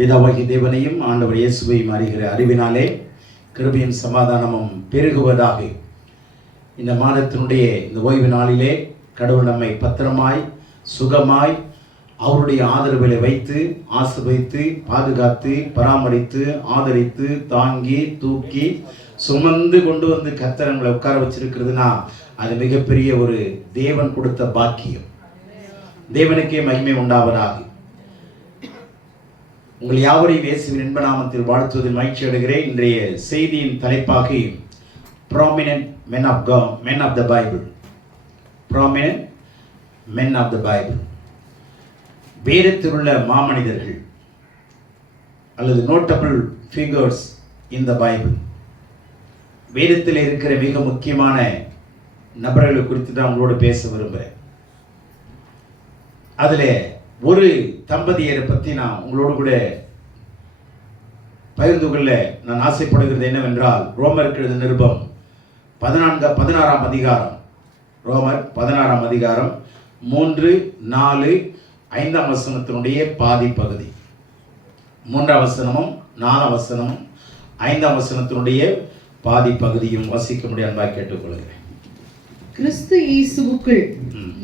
பிதாவாகிய தேவனையும் ஆண்டவர் இயேசுவையும் அறிகிற அறிவினாலே கிருபையும் சமாதானமும் பெருகுவதாக. இந்த மாதத்தினுடைய இந்த ஓய்வு நாளிலே கடவுள் நம்மை பத்திரமாய் சுகமாய் அவருடைய ஆதரவிலை வைத்து ஆசீர்வதித்து பாதுகாத்து பராமரித்து ஆதரித்து தாங்கி தூக்கி சுமந்து கொண்டு வந்து கர்த்தரங்களை உட்கார வச்சிருக்கிறதுனா அது மிகப்பெரிய ஒரு தேவன் கொடுத்த பாக்கியம். தேவனுக்கே மகிமை உண்டாவதாக. உங்கள் யாவரையும் இயேசுவின் இன்ப நாமத்தில் வாழ்த்துவதில் மகிழ்ச்சி அடைகிறேன். இன்றைய செய்தியின் தலைப்பாக prominent men of God, men of the Bible. prominent men of the Bible. வேதத்தில் உள்ள மாமனிதர்கள் அல்லது notable figures in the Bible. வேதத்தில் இருக்கிற மிக முக்கியமான நபர்களை குறித்து தான் உங்களோடு பேச விரும்புகிறேன். அதில் ஒரு தம்பதியரை பற்றி நான் உங்களோடு கூட பகிர்ந்து கொள்ள நான் ஆசைப்படுகிறது என்னவென்றால், ரோமருக்கு எழுதின நிருபம் 16ஆம் அதிகாரம், ரோமர் 16ஆம் அதிகாரம் 3, 4, 5ஆம் வசனத்தினுடைய பாதி பகுதி. 3ஆம் வசனமும் 4ஆம் வசனமும் 5ஆம் வசனத்தினுடைய பாதி பகுதியும் வாசிக்க முடியாது அன்பாய் கேட்டுக்கொள்கிறேன். கிறிஸ்து இயேசுவுக்குள்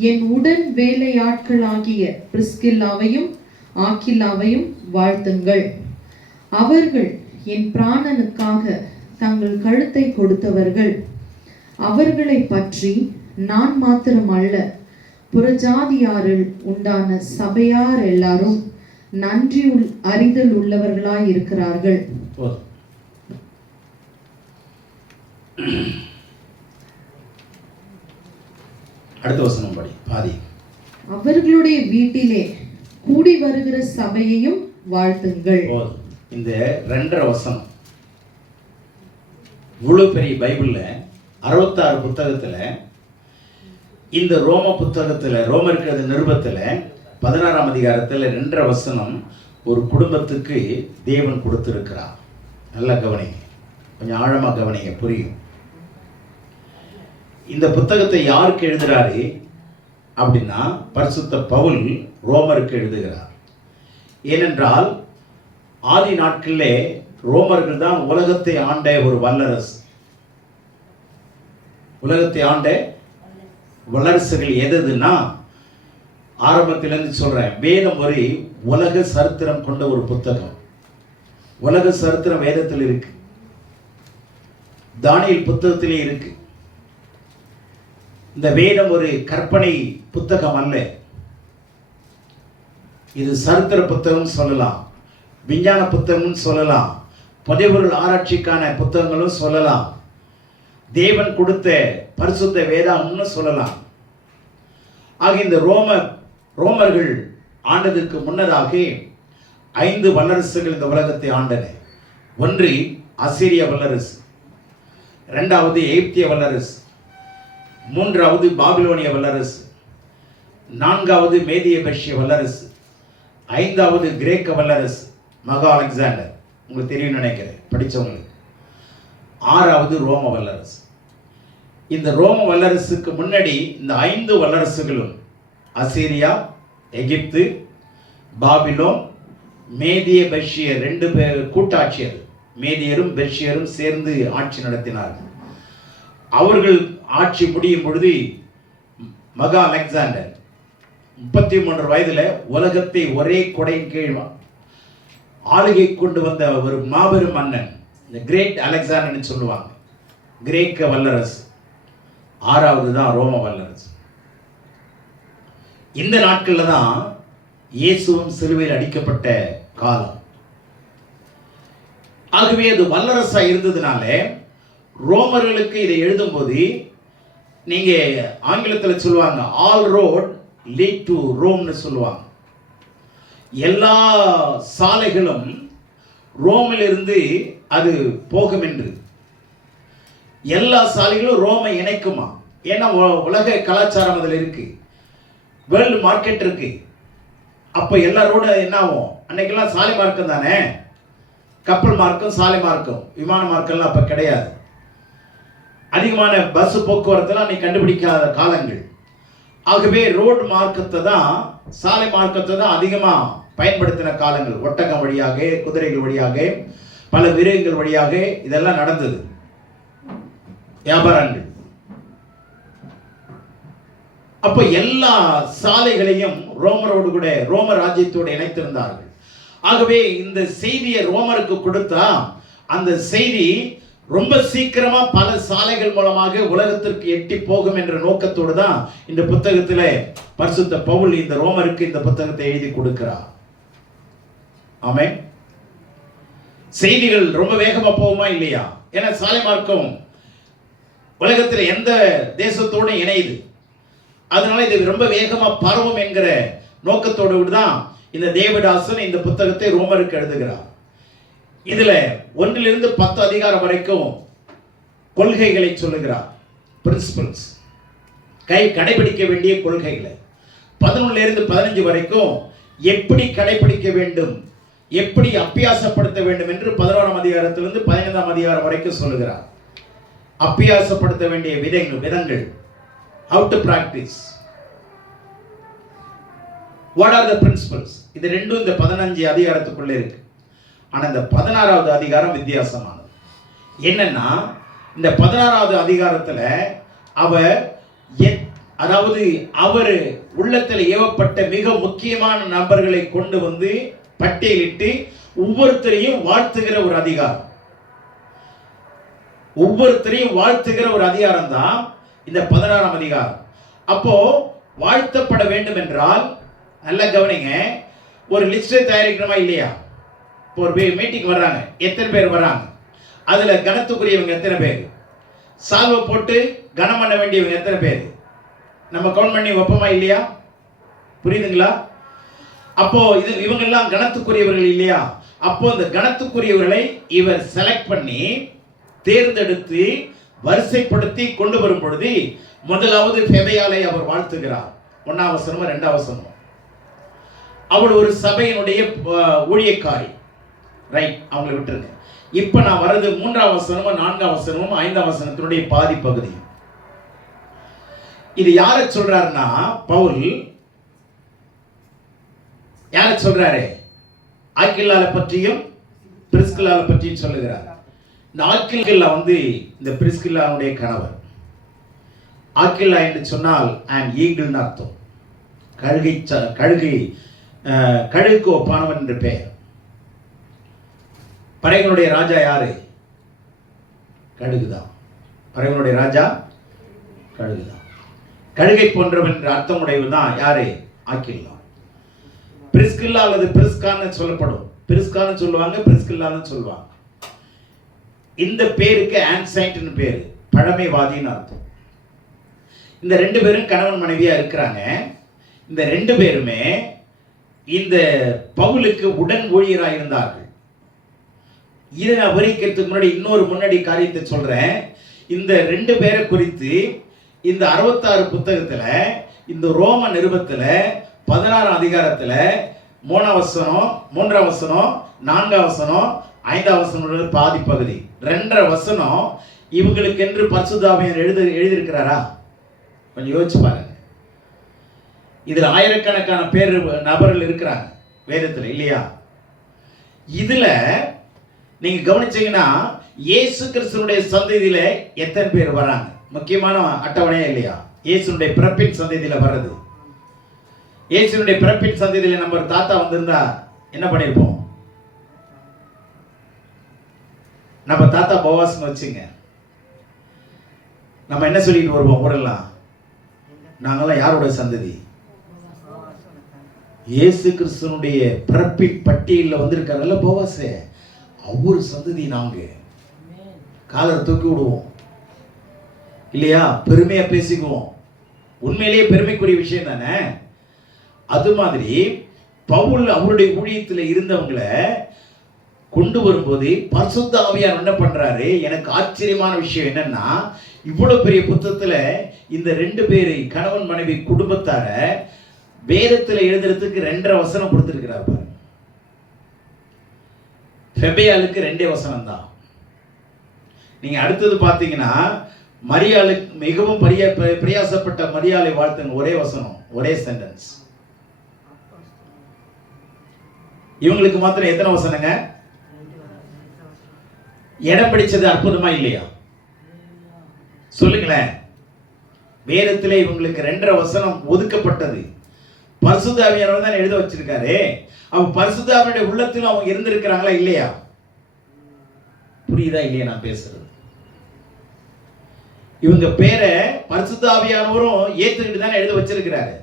என் உடன் வேலையாட்களாகிய பிரிஸ்கில்லாவையும் ஆக்கில்லாவையும் வாழ்த்துங்கள். அவர்கள் என் பிராணனுக்காக தங்கள் கழுத்தை கொடுத்தவர்கள். அவர்களை பற்றி நான் மாத்திரம் அல்ல, புறஜாதியாரில் உண்டான சபையார் எல்லாரும் நன்றி அறிதல் உள்ளவர்களாய் இருக்கிறார்கள். அடுத்த வசனம் படி பாதி. அவர்களுடைய வீட்டிலே கூடி வருகிற சபையையும் வாழ்த்துங்கள். இந்த 2.5 வசனம் இவ்வளவு பெரிய பைபிள்ல 66 புத்தகத்துல இந்த ரோம புத்தகத்துல ரோமருக்கு அது நிருபத்துல 16ஆம் அதிகாரத்துல 2.5 வசனம் ஒரு குடும்பத்துக்கு தேவன் கொடுத்திருக்கிறார். நல்லா கவனிங்க, கொஞ்சம் ஆழமா கவனிங்க, புரியும். இந்த புத்தகத்தை யாருக்கு எழுதுகிறாரு அப்படின்னா, பரிசுத்த பவுல் ரோமருக்கு எழுதுகிறார். ஏனென்றால் ஆதி நாட்களிலே ரோமர்கள் தான் உலகத்தை ஆண்ட ஒரு வல்லரசு. உலகத்தை ஆண்ட வல்லரசுகள் எதுன்னா, ஆரம்பத்திலிருந்து சொல்றேன், வேதம் ஒரு உலக சரித்திரம் கொண்ட ஒரு புத்தகம். உலக சரித்திரம் வேதத்தில் இருக்கு, தானியேல் புத்தகத்திலே இருக்கு. இந்த வேதம் ஒரு கற்பனை புத்தகம் அல்ல. இது சரித்திர புத்தகம் சொல்லலாம், விஞ்ஞான புத்தகம் சொல்லலாம், புதைபொருள் ஆராய்ச்சிக்கான புத்தகங்களும் சொல்லலாம், தேவன் கொடுத்த பரிசுத்த வேதாகம்னு சொல்லலாம். ஆக இந்த ரோமர்கள் ஆண்டதற்கு முன்னதாக 5 வல்லரசுகள் இந்த உலகத்தை ஆண்டன. ஒன்று அசீரிய வல்லரசு, 2வது எகிப்திய வல்லரசு, 3வது பாபிலோனிய வல்லரசு, 4வது மேதிய பெர்ஷிய வல்லரசு, 5வது கிரேக்க வல்லரசு மகா அலெக்சாண்டர், உங்களுக்கு தெரியும் நினைக்கிறேன் படித்தவங்களுக்கு, 6வது ரோம வல்லரசு. இந்த ரோம வல்லரசுக்கு முன்னாடி இந்த 5 வல்லரசுகளும் அசீரியா, எகிப்து, பாபிலோன், மேதிய பெர்ஷிய 2 பேர் கூட்டாட்சியர், மேதியரும் பெர்ஷியரும் சேர்ந்து ஆட்சி நடத்தினார்கள். அவர்கள் ஆட்சி முடியும் பொழுது மகா அலெக்சாண்டர் 33 வயதுல உலகத்தை ஒரே கொடையின் கீழ் ஆளுகை கொண்டு வந்த ஒரு மாபெரும் மன்னன், இந்த கிரேட் அலெக்சாண்டர்னு சொல்லுவாங்க. கிரேக்க வல்லரசு 6வது தான் ரோம வல்லரசு. இந்த நாட்கள்ல தான் இயேசுவும் சிலுவையில் அடிக்கப்பட்ட காலம். ஆகவே அது வல்லரசா இருந்ததுனால ரோமர்களுக்கு இதை எழுதும்போது, நீங்க ஆங்கிலத்தில் சொல்லுவாங்க ஆல் ரோட் லீட் டு ரோம்னு சொல்லுவாங்க. எல்லா சாலைகளும் ரோமிலிருந்து அது போகும் என்று. எல்லா சாலைகளும் ரோமை இணைக்குமா? ஏன்னா உலக கலாச்சாரம் அதில் இருக்கு, வேர்ல்டு மார்க்கெட் இருக்கு. அப்போ எல்லா ரோடு என்ன ஆகும்? அன்னைக்கெல்லாம் சாலை மார்க்கம் தானே, கப்பல் மார்க்கம், சாலை மார்க்கம், விமான மார்க்கம்லாம் அப்போ கிடையாது. அதிகமான பஸ் போக்குவரத்துலாம் நீ கண்டுபிடிக்காத காலங்கள். ஆகவே ரோடு மார்க்கத்தை தான், சாலை மார்க்கத்தை தான் அதிகமாக பயன்படுத்தின காலங்கள். ஒட்டகம் வழியாக, குதிரைகள் வழியாக, பல மிருகங்கள் வழியாக இதெல்லாம் நடந்தது வியாபாரங்கள். அப்ப எல்லா சாலைகளையும் ரோமரோடு கூட, ரோம ராஜ்யத்தோடு இணைத்திருந்தார்கள். ஆகவே இந்த செய்தியை ரோமருக்கு கொடுத்தா அந்த செய்தி ரொம்ப சீக்கிரமா பல சாலைகள் மூலமாக உலகத்திற்கு எட்டி போகும் என்ற நோக்கத்தோடு தான் இந்த புத்தகத்திலே பரிசுத்த பவுல் இந்த ரோமருக்கு இந்த புத்தகத்தை எழுதி கொடுக்கிறார். ஆமென். செய்திகள் ரொம்ப வேகமா போகுமா இல்லையா? ஏன்னா சாலை மார்க்கம் உலகத்தில் எந்த தேசத்தோடு இணையுது, அதனால இது ரொம்ப வேகமா பரவும் என்கிற நோக்கத்தோடு தான் இந்த தேவதாசன் இந்த புத்தகத்தை ரோமருக்கு எழுதுகிறார். இதுல 1 to 10 அதிகாரம் வரைக்கும் கொள்கைகளை சொல்லுகிறார், பிரின்சிபல்ஸ், கடைபிடிக்க வேண்டிய கொள்கைகளை. 11 to 15 வரைக்கும் எப்படி கடைபிடிக்க வேண்டும், எப்படி அபியாசப்படுத்த வேண்டும் என்று 11ஆம் அதிகாரத்திலிருந்து 15ஆம் அதிகாரம் வரைக்கும் சொல்லுகிறார். அபியாசப்படுத்த வேண்டிய விதங்கள், how to practice, what are the principles. இது ரெண்டும் இந்த 15 அதிகாரத்துக்குள்ள இருக்கு. ஆனா இந்த 16வது அதிகாரம் வித்தியாசமானது. என்னன்னா இந்த 16வது அதிகாரத்துல அதாவது அவர் உள்ளத்தில் ஏவப்பட்ட மிக முக்கியமான நபர்களை கொண்டு வந்து பட்டியலிட்டு ஒவ்வொருத்தரையும் வாழ்த்துகிற ஒரு அதிகாரம். ஒவ்வொருத்தரையும் வாழ்த்துகிற ஒரு அதிகாரம் தான் இந்த 16ஆம் அதிகாரம். அப்போ வாழ்த்தப்பட வேண்டும் என்றால் நல்ல கவனிங்க, ஒரு லிஸ்டை தயாரிக்கணுமா இல்லையா? இப்போ ஒரு மீட்டிங் வர்றாங்க, எத்தனை பேர் வர்றாங்க, அதுல கனத்துக்குரியவங்க எத்தனை பேர், சால்வை போட்டு கனம் பண்ண வேண்டியவங்க எத்தனை பேர், நம்ம கவுண்ட் பண்ணி வைப்போமா இல்லையா? புரியுதுங்களா? அப்போ இவங்கெல்லாம் கனத்துக்குரியவர்கள் இல்லையா? அப்போ இந்த கனத்துக்குரியவர்களை இவர் செலக்ட் பண்ணி தேர்ந்தெடுத்து வரிசைப்படுத்தி கொண்டு வரும் பொழுது முதலாவது பெபையாலை அவர் வாழ்த்துகிறார். 1ஆம் வசனம் 2ஆம் வசனம். அவள் ஒரு சபையினுடைய ஊழியக்காரி, ரைட், அவங்களை விட்டுருங்க. இப்ப நான் வர்றது 3ஆம் வசனமும் 4ஆம் வசனமும் 5ஆம் வசனத்தினுடைய பாதி பகுதி. இது யாரை சொல்றாருன்னா, பவுல் யாரை சொல்றாரு? ஆக்கில்லால பற்றியும் பிரிஸ்கில்லால பற்றியும் சொல்லுகிறார். இந்த ஆக்கில்லா இந்த பிரிஸ்கில்லாவுடைய கணவர். ஆக்கில்லா என்று சொன்னால் அண்ட் ஈகிள்னு அர்த்தம். கழுகுக்கு ஒப்பானவன் என்று பெயர். படைகளுடைய ராஜா யாரு? கழுகுதான். படைகளுடைய ராஜா கழுகுதான். கழுகை போன்றவன் என்ற அர்த்தம் உடையவன் தான் யாரு? ஆக்கில்லா. பிரிஸ்கில்லா அல்லது பிரிஸ்கான்னு சொல்லப்படும். பிரிஸ்கான்னு சொல்லுவாங்க, பிரிஸ்கில்லான்னு சொல்லுவாங்க. இந்த பேருக்கு ஆன்சைன்ட்னு பேரு, பழமைவாதின்னு அர்த்தம். இந்த 2 பேரும் கணவன் மனைவியா இருக்கிறாங்க. இந்த 2 பேருமே இந்த பவுலுக்கு உடன் ஊழியராக இருந்தார்கள். இதை நான் விவரிக்கிறதுக்கு முன்னாடி இன்னொரு காரியத்தை சொல்றேன். இந்த 2 பேரை குறித்து இந்த 66 புத்தகத்துல, இந்த ரோம நிருபத்துல 16ஆம் அதிகாரத்துல 3ஆம் வசனம், 3ஆம் வசனம், 4ஆம் வசனம், 5ஆம் வசனம் பாதி பகுதி, 2.5 வசனம் இவங்களுக்கு என்று பரிசுத்தாவியார் எழுதியிருக்கிறாரா? கொஞ்சம் யோசிச்சு பாருங்க. இதுல ஆயிரக்கணக்கான பேர் நபர்கள் இருக்கிறாங்க வேதத்துல இல்லையா? இதுல நீங்க கவனிச்சீங்கன்னா இயேசு கிறிஸ்துனுடைய சந்ததியில எத்தனை பேர் வராங்க? முக்கியமான அட்டவணையா இல்லையா? இயேசுனுடைய பிறப்பின் சந்ததியில வர்றது. இயேசுனுடைய பிறப்பின் சந்ததியில நம்ம தாத்தா வந்திருந்தா என்ன பண்ணிருப்போம்? நம்ம தாத்தா போவாஸ்னு வச்சுங்க, நம்ம என்ன சொல்லிட்டு வருவோம் ஊரெல்லாம்? நாங்கெல்லாம் யாரோட சந்ததி? இயேசு கிறிஸ்துனுடைய பிறப்பின் பட்டியலில் வந்திருக்காங்கல்ல போவாசே, ஒவ்வொரு சந்ததி. நாங்க காலரை தூக்கி விடுவோம் இல்லையா? பெருமையா பேசிக்குவோம். உண்மையிலேயே பெருமைக்குரிய விஷயம் தானே. அது மாதிரி பவுல் அவருடைய ஊழியத்தில் இருந்தவங்களை கொண்டு வரும்போது பரிசுத்த ஆவியார் என்ன பண்றாரு? எனக்கு ஆச்சரியமான விஷயம் என்னன்னா, இவ்வளவு பெரிய புத்தகத்துல இந்த 2 பேரை கணவன் மனைவி குடும்பத்தார வேதத்துல எழுதுறதுக்கு 2.5 வசனம் கொடுத்திருக்கிறார் பாருங்க. பெபையாளுக்கு 2 வசனம் தான். நீங்க அடுத்தது பாத்தீங்கன்னா மரியாளுக்கு மிகவும் பிரயாசப்பட்ட மரியாளை வாழ்த்துங்க, ஒரே வசனம், ஒரே சென்டென்ஸ். இவங்களுக்கு மாத்திரம் எத்தனை வசனங்க? இடம் பிடிச்சது அற்புதமா இல்லையா? சொல்லுங்களேன். வேதத்திலே இவங்களுக்கு 2.5 வசனம் ஒதுக்கப்பட்டது. பரிசுத்த ஆவியானவர் தான் எழுத வச்சிருக்காரு. அவங்க பரிசுத்த ஆவியானுடைய உள்ளத்தில் அவங்க இருந்திருக்கிறாங்களா இல்லையா? புரியுதா இல்லையா நான் பேசுறது? இவங்க பேரை பரிசுத்த ஆவியானவரும் ஏத்துக்கிட்டு தானே எழுத வச்சிருக்கிறாரு.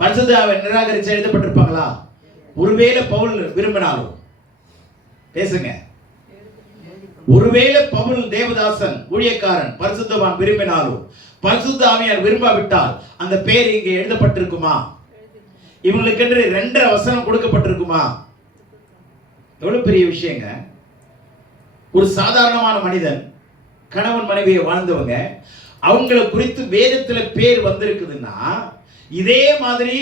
பரிசுத்த ஆவியை நிராகரிச்சு எழுதப்பட்டிருப்பாங்களா? ஒருவேளை பவுல் விரும்பினாலும் பேசுங்க. ஒருவேளை பவுல் தேவதாசன் ஊழியக்காரன் பரிசுத்தவான் விரும்பினாலும் பரிசுத்த ஆவியார் விரும்பாவிட்டால் அந்த பேர் இங்கே எழுதப்பட்டிருக்குமா? இவங்களுக்கு என்று 2.5 வசனம் கொடுக்கப்பட்டிருக்குமா? எவ்வளவு பெரிய விஷயங்க. ஒரு சாதாரணமான மனிதன், கணவன் மனைவியை வாழ்ந்தவங்க, அவங்கள குறித்து வேதத்துல பேர் வந்திருக்குதுன்னா இதே மாதிரி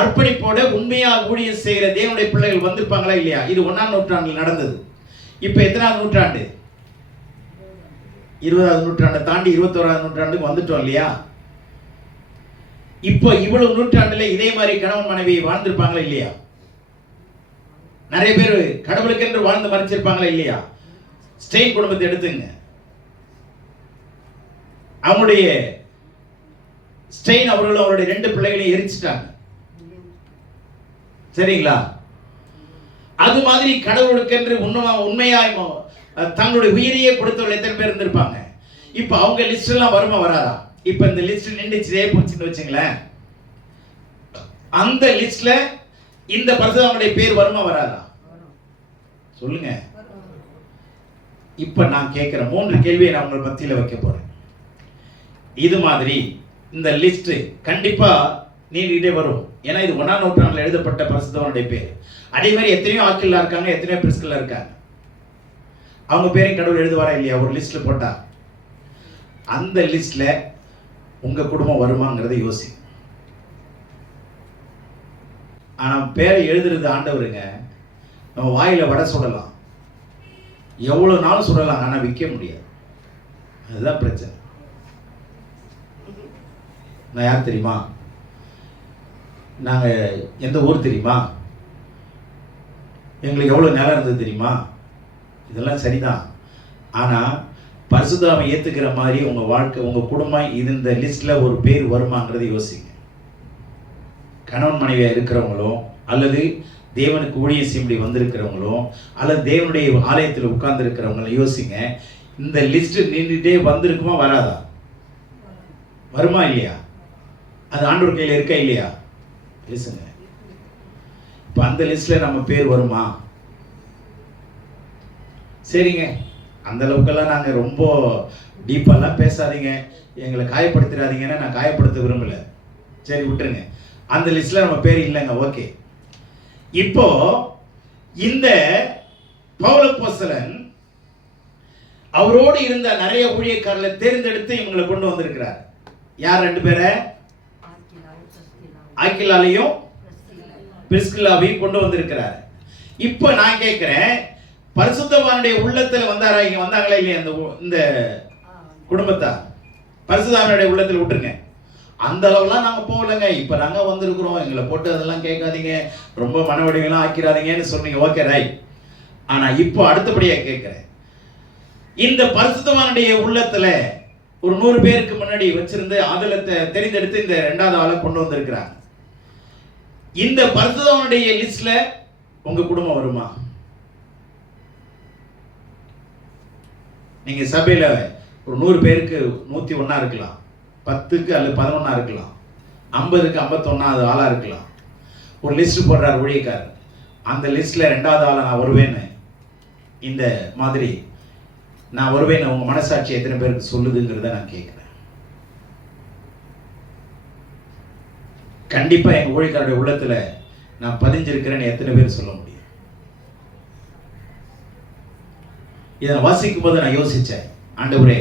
அர்ப்பணிப்போட உண்மையா ஊழியம் செய்கிற தேவனுடைய பிள்ளைகள் வந்திருப்பாங்களா இல்லையா? இது 1ஆம் நூற்றாண்டில் நடந்தது. இப்ப எத்தனாவது நூற்றாண்டு? 20வது நூற்றாண்டை தாண்டி 21ஆம் நூற்றாண்டுக்கு வந்துட்டோம் இல்லையா? இப்போ இவ்வளவு நூற்றாண்டுல இதே மாதிரி கணவன் மனைவி வாழ்ந்திருப்பாங்களா இல்லையா? நிறைய பேர் கடவுளுக்கென்று வாழ்ந்து மறைச்சிருப்பாங்களா இல்லையா? ஸ்டெயின் குடும்பத்தை எடுத்துங்க. அவங்களுடைய ஸ்டெயின் அவர்களும் அவருடைய 2 பிள்ளைகளையும் எரிச்சிட்டாங்க. சரிங்களா? அது மாதிரி கடவுளுக்கென்று உண்மையாய் தங்களுடைய உயிரையே கொடுத்தவர்கள் எத்தனை பேர் இருந்திருப்பாங்க? இப்ப அவங்க லிஸ்ட் எல்லாம் வருமா வராதா? இப்ப இந்த லிஸ்ட் நின்றுச்சே போச்சுன்னு வச்சுங்களேன், அந்த லிஸ்ட்ல இந்த பரிசுத்தவானுடைய பேர் வருமா வராதா? சொல்லுங்க. இப்ப நான் கேட்கிற 3 கேள்வியை நான் உங்கள் மத்தியில வைக்க போறேன். இது மாதிரி இந்த லிஸ்ட் கண்டிப்பா நீடிட்டே வரும். ஏன்னா இது 1ஆம் நூற்றாண்டில் எழுதப்பட்ட பரிசுத்தவானுடைய பேர். அதே மாதிரி எத்தனையோ ஆக்கில்லா இருக்காங்க, எத்தனையோ பிரிஸ்கில்லா இருக்காங்க. அவங்க பேரையும் கடவுள் எழுதுவாரா இல்லையா? ஒரு லிஸ்ட்ல போட்டா அந்த லிஸ்ட்ல உங்க குடும்பம் வருமாங்கிறத யோசி. ஆனா பேரை எழுதுறது ஆண்டவருங்க. நம்ம வாயில வடை சுடலாம், எவ்வளவு நாள் சுடலாம், ஆனா விற்க முடியாது. அதுதான் பிரச்சனை. நான் யார் தெரியுமா? நாங்க எந்த ஊர் தெரியுமா? எங்களுக்கு எவ்வளவு நிலம் இருந்தது தெரியுமா? இதெல்லாம் சரிதான். ஆனா பரிசுத்தாவை ஏத்துக்கிற மாதிரி உங்க வாழ்க்கை, உங்க குடும்பம் இது இந்த லிஸ்ட்ல ஒரு பேர் வருமாங்கிறத யோசிங்க. கணவன் மனைவியா இருக்கிறவங்களோ அல்லது தேவனுக்கு ஊழியம் செய்யும்படி வந்திருக்கிறவங்களோ அல்லது தேவனுடைய ஆலயத்தில் உட்கார்ந்து இருக்கிறவங்களோ யோசிங்க. இந்த லிஸ்ட் நின்றுட்டே வந்திருக்குமா வராதா? வருமா இல்லையா? அது ஆண்டவர் கையில் இருக்கா இல்லையா? பேசுங்க. இப்ப அந்த லிஸ்ட்ல நம்ம பேர் வருமா? சரிங்க, அந்த அளவுக்கெல்லாம் நாங்க ரொம்ப டீப்பாலாம் பேசாதீங்க, எங்களை காயப்படுத்திடாதீங்கன்னா நான் காயப்படுத்த விரும்பல. சரி விட்டுருங்க, அந்த லிஸ்ட்ல நம்ம பேர் இல்லைங்க. ஓகே. இப்போ இந்த பவுல் அப்போஸ்தலன் அவரோடு இருந்த நிறைய ஊழியக்காரர்களை தேர்ந்தெடுத்து இவங்களை கொண்டு வந்திருக்கிறார். யார் 2 பேரை? ஆக்கில்லாவையும் பிரிஸ்கில்லாவையும் கொண்டு வந்திருக்கிறார். இப்போ நான் கேட்கிறேன், பரிசுத்தவானுடைய உள்ளத்துல வந்தாரா? இங்க வந்தாங்களா இல்லையா? இந்த குடும்பத்தார் பரிசுத்தவானுடைய உள்ளத்துல விட்டுருங்க. அந்த அளவுலாம் நாங்க போகலங்க. இப்ப நாங்க வந்திருக்கிறோம், எங்களை போட்டு அதெல்லாம் கேட்காதீங்க, ரொம்ப மனவடிவெல்லாம் ஆக்கிறாதீங்கன்னு சொன்னீங்க. Okay right. ஆனா இப்போ அடுத்தபடியா கேட்கிறேன், இந்த பரிசுத்தவானுடைய உள்ளத்துல ஒரு 100 பேருக்கு முன்னாடி வச்சிருந்து அதுல தெரிந்தெடுத்து இந்த 2வது ஆளை கொண்டு வந்திருக்கிறாங்க. இந்த பரிசுத்தவானுடைய லிஸ்ட்ல உங்க குடும்பம் வருமா? நீங்க சபையில ஒரு 100 பேருக்கு 101 இருக்கலாம், 10க்கு அல்லது 11 இருக்கலாம், 50க்கு 51வது ஆளா இருக்கலாம். ஒரு லிஸ்ட் போடுறார் ஊழியக்காரர், அந்த லிஸ்ட்ல 2வது ஆளா நான் வருவேன்னு இந்த மாதிரி நான் வருவேன்னு உங்க மனசாட்சி எத்தனை பேருக்கு சொல்லுதுங்கிறத நான் கேட்கிறேன். கண்டிப்பா எங்க ஊழியக்காரருடைய உள்ளத்துல நான் பதிஞ்சிருக்கிறேன்னு எத்தனை பேர் சொல்ல முடியும்? இதை வாசிக்கும் போது நான் யோசிச்சேன், ஆண்டவரே,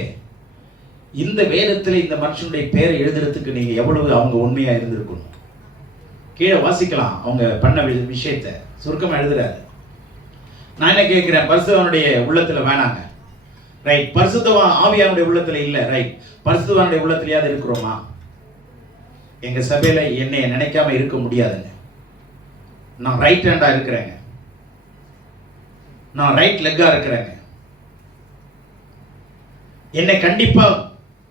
இந்த வேதத்துல இந்த மனுஷனுடைய பேரை எழுதுறதுக்கு நீங்க எவ்வளவு அவங்க உண்மையா இருந்திருக்கணும். கீழே வாசிக்கலாம் அவங்க பண்ண விஷயத்தை சுருக்கமா எழுதுறாரு. நான் என்ன கேட்கிறேன், பரிசுத்தவானுடைய உள்ளத்துல வேணாங்க, ரைட். பரிசுத்தவான் ஆவியானுடைய உள்ளத்துல இல்ல, ரைட். பரிசுத்தவானுடைய உள்ளத்திலேயாவது இருக்கிறோமா? எங்க சபையில என்னைய நினைக்காம இருக்க முடியாதுங்க. நான் ரைட் ஹேண்டா இருக்கிறேங்க, நான் ரைட் லெக்கா இருக்கிறேங்க, என்னை கண்டிப்பா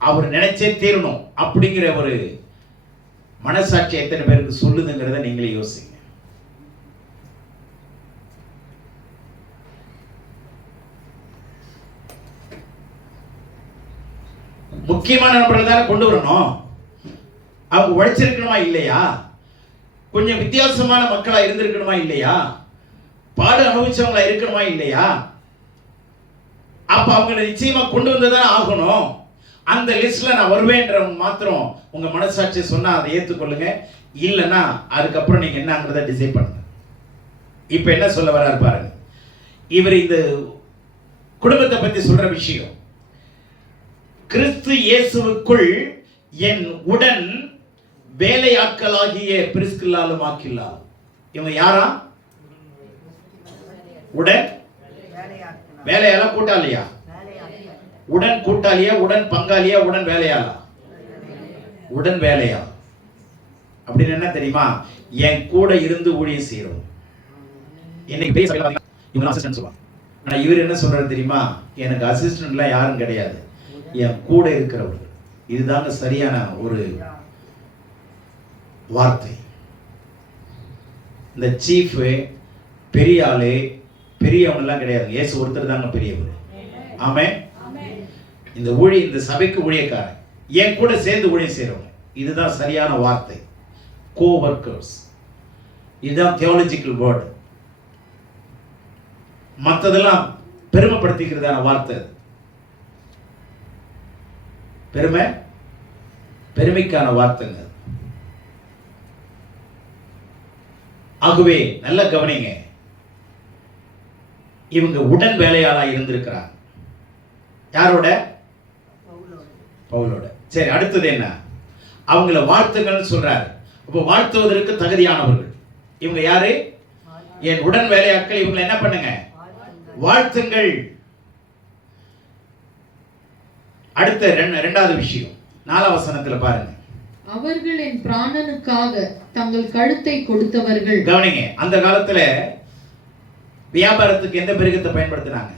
அவர் நினைச்சே தீரணும் அப்படிங்கிற ஒரு மனசாட்சி எத்தனை பேருக்கு சொல்லுதுங்கிறத நீங்களே யோசிங்க. முக்கியமான நபர்கள் தானே கொண்டு வரணும். அவங்க உழைச்சிருக்கணுமா இல்லையா? கொஞ்சம் வித்தியாசமான மக்களா இருந்திருக்கணுமா இல்லையா? பாடு அனுபவிச்சவங்களா இருக்கணுமா இல்லையா? அப்ப அவங்களை நிச்சயமா கொண்டு வந்துதான் ஆகணும். அந்த லிஸ்ட்ல நான் வருவேன்றவங்க மாத்திரம் உங்க மனசாட்சி சொன்னா அதை ஏத்துக்கொள்ளுங்க. இல்லைன்னா அதுக்கப்புறம் நீங்க என்னங்கிறத டிசைட் பண்ணுங்க. இப்ப என்ன சொல்ல வர்றாரு பாருங்க. இவர் இந்த குடும்பத்தை பத்தி சொல்ற விஷயம், கிறிஸ்து இயேசுவுக்குள் என் உடன் வேலையாட்களாகிய பிரிஸ்கில்லாலும் ஆக்கில்லாலும். இவங்க யாரா? உடன் வேலையாளா கூட்டாளியா? உடன் கூட்டாளியா, உடன் பங்காளியா, உடன் வேலையாளா? உடன் வேலையா. அப்படின்னு என்ன தெரியுமா? என் கூட இருந்து ஊழியம் செய்யறோம். இன்னைக்கு இவங்க அசிஸ்டன்ட் சொல்லுவாங்க. ஆனா இவர் என்ன சொல்றாரு தெரியுமா? எனக்கு அசிஸ்டன்ட்லாம் யாரும் கிடையாது, என் கூட இருக்கிறவர். இதுதாங்க சரியான ஒரு வார்த்தை. இந்த சீஃப் பெரிய ஆளு பெரியவங்கெல்லாம் கிடையாது, இயேசு ஒருத்தர் தாங்க பெரியவர். ஆமென். இந்த இந்த சபைக்கு ஊழியக்காரன், என் கூட சேர்ந்து ஊழியம் செய்றவங்க, இதுதான் சரியான வார்த்தை. கோ ஒர்க்கர்ஸ், இதுதான் தியாலஜிக்கல் வேர்டு. மற்றதெல்லாம் பெருமைப்படுத்திக்கிறதான வார்த்தை. பெருமைக்கான வார்த்தைங்க. ஆகவே நல்ல கவனிங்க, இவங்க உடன் வேலையாளா இருந்திருக்கிறாங்க. யாரோட? பவுலோட. சரி, அடுத்தது என்ன? அவங்கள வாழ்த்துங்கள்னு சொல்றாரு. அப்போ வாழ்த்துவதற்கு தகுதியானவர்கள் இவங்க யாரு? என் உடன் வேலையாட்கள். இவங்களை என்ன பண்ணுங்க? வாழ்த்துங்கள். அடுத்த இரண்டாவது விஷயம் 4ஆம் வசனத்துல பாருங்க. அவர்கள் என் பிராணனுக்காக தங்கள் கழுத்தை கொடுத்தவர்கள். கவனிங்க, அந்த காலத்துல வியாபாரத்துக்கு எந்த மிருகத்தை பயன்படுத்தினாங்க?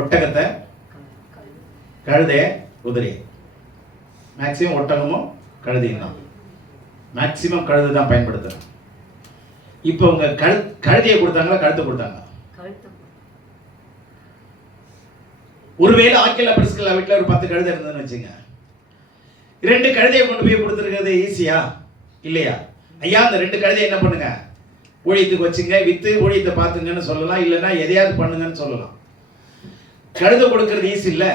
ஒட்டகத்தை, கழுதைய, குதிரை. மேக்சிமம் ஒட்டகமும் கழுதையும் தான். மேக்சிமம் கழுதை தான் பயன்படுத்துறாங்க. இப்போ உங்க கழுதையை கொடுத்தாங்களா, கழுத்தை கொடுத்தாங்க? ஒருவேளை ஆக்கில பிரிஸ்கில்லா வீட்டில் ஒரு 10 கழுதை இருந்ததுன்னு வச்சுங்க, 2 கழுதையை கொண்டு போய் கொடுத்துருக்கிறது ஈஸியா இல்லையா? ஐயா, அந்த 2 கழுதையை என்ன பண்ணுங்க, ஊழியத்துக்கு வச்சுங்க, வித்து ஊழியத்தை பார்த்துங்கன்னு சொல்லலாம், இல்லைன்னா எதையாவது பண்ணுங்கன்னு சொல்லலாம். கழுதை கொடுக்கறது ஈஸி இல்லை?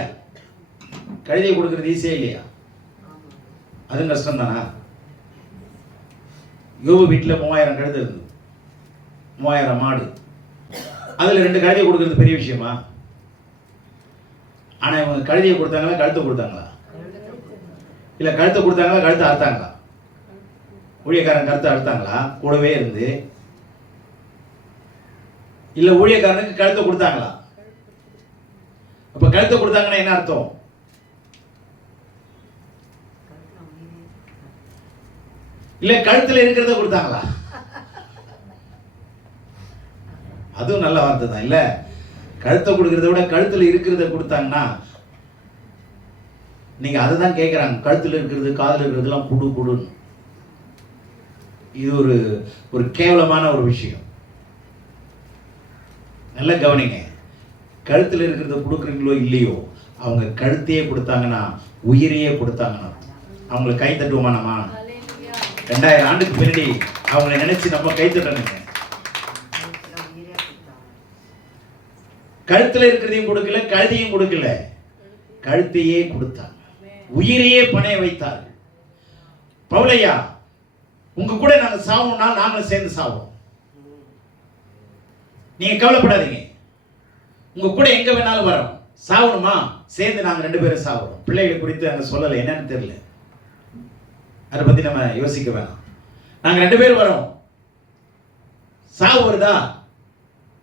கழுதையை கொடுக்கறது ஈஸியா இல்லையா? அது கஷ்டம் தானா? யோபு வீட்டில் 3000 கழுதை இருந்தது, 3000 மாடு. அதில் 2 கழுதையை கொடுக்கறது பெரிய விஷயமா? ஆனா இவங்க கழுதையை கொடுத்தாங்களா, கழுத்தை கொடுத்தாங்களா? இல்ல கழுத்தை கொடுத்தாங்களா, கழுத்தை அறுத்தாங்களா? ஊழியக்காரன் கழுத்தை அறுத்தாங்களா கூடவே இருந்து? இல்ல ஊழியக்காரனுக்கு கழுத்தை கொடுத்தாங்களா? அப்ப கழுத்தை கொடுத்தாங்கன்னா என்ன அர்த்தம்? இல்ல கழுத்துல இருக்கிறத கொடுத்தாங்களா? அதுவும் நல்ல வார்த்தை தான் இல்ல? கழுத்தை கொடுக்கறத விட கழுத்துல இருக்கிறத கொடுத்தாங்கன்னா, நீங்க அதை தான் கேட்குறாங்க. கழுத்துல இருக்கிறது, காதில் இருக்கிறதுலாம் குடு குடுன்னு. இது ஒரு கேவலமான ஒரு விஷயம். நல்ல கவனிங்க, கழுத்துல இருக்கிறத கொடுக்குறீங்களோ இல்லையோ, அவங்க கழுத்தையே கொடுத்தாங்கன்னா உயிரையே கொடுத்தாங்கன்னா அவங்களுக்கு கை தட்டுவோமா? நம்ம 2000 ஆண்டுக்கு பின்னாடி அவங்களை நினைச்சு நம்ம கை தட்டணுங்க. கழுத்துல இருக்கிறதையும் கொடுக்கல, கழுதையும் கொடுக்கல, கழுத்தையே கொடுத்தாங்க, உயிரையே பணைய வைத்தார்கள். பவுலையா, உங்க கூட நாங்க சாவோம்னா நாங்களும் சேர்ந்து சாவோம், நீங்க கவலைப்படாதீங்க, உங்க கூட எங்க வேணாலும் வரோம். சாவணுமா, சேர்ந்து நாங்க 2 பேரும் சாவோம். பிள்ளைகளை குறித்து அங்க சொல்லலை, என்னன்னு தெரியல, அதை பத்தி நம்ம யோசிக்க வேணாம். நாங்க 2 பேரும் வரோம், சாவு வருதா,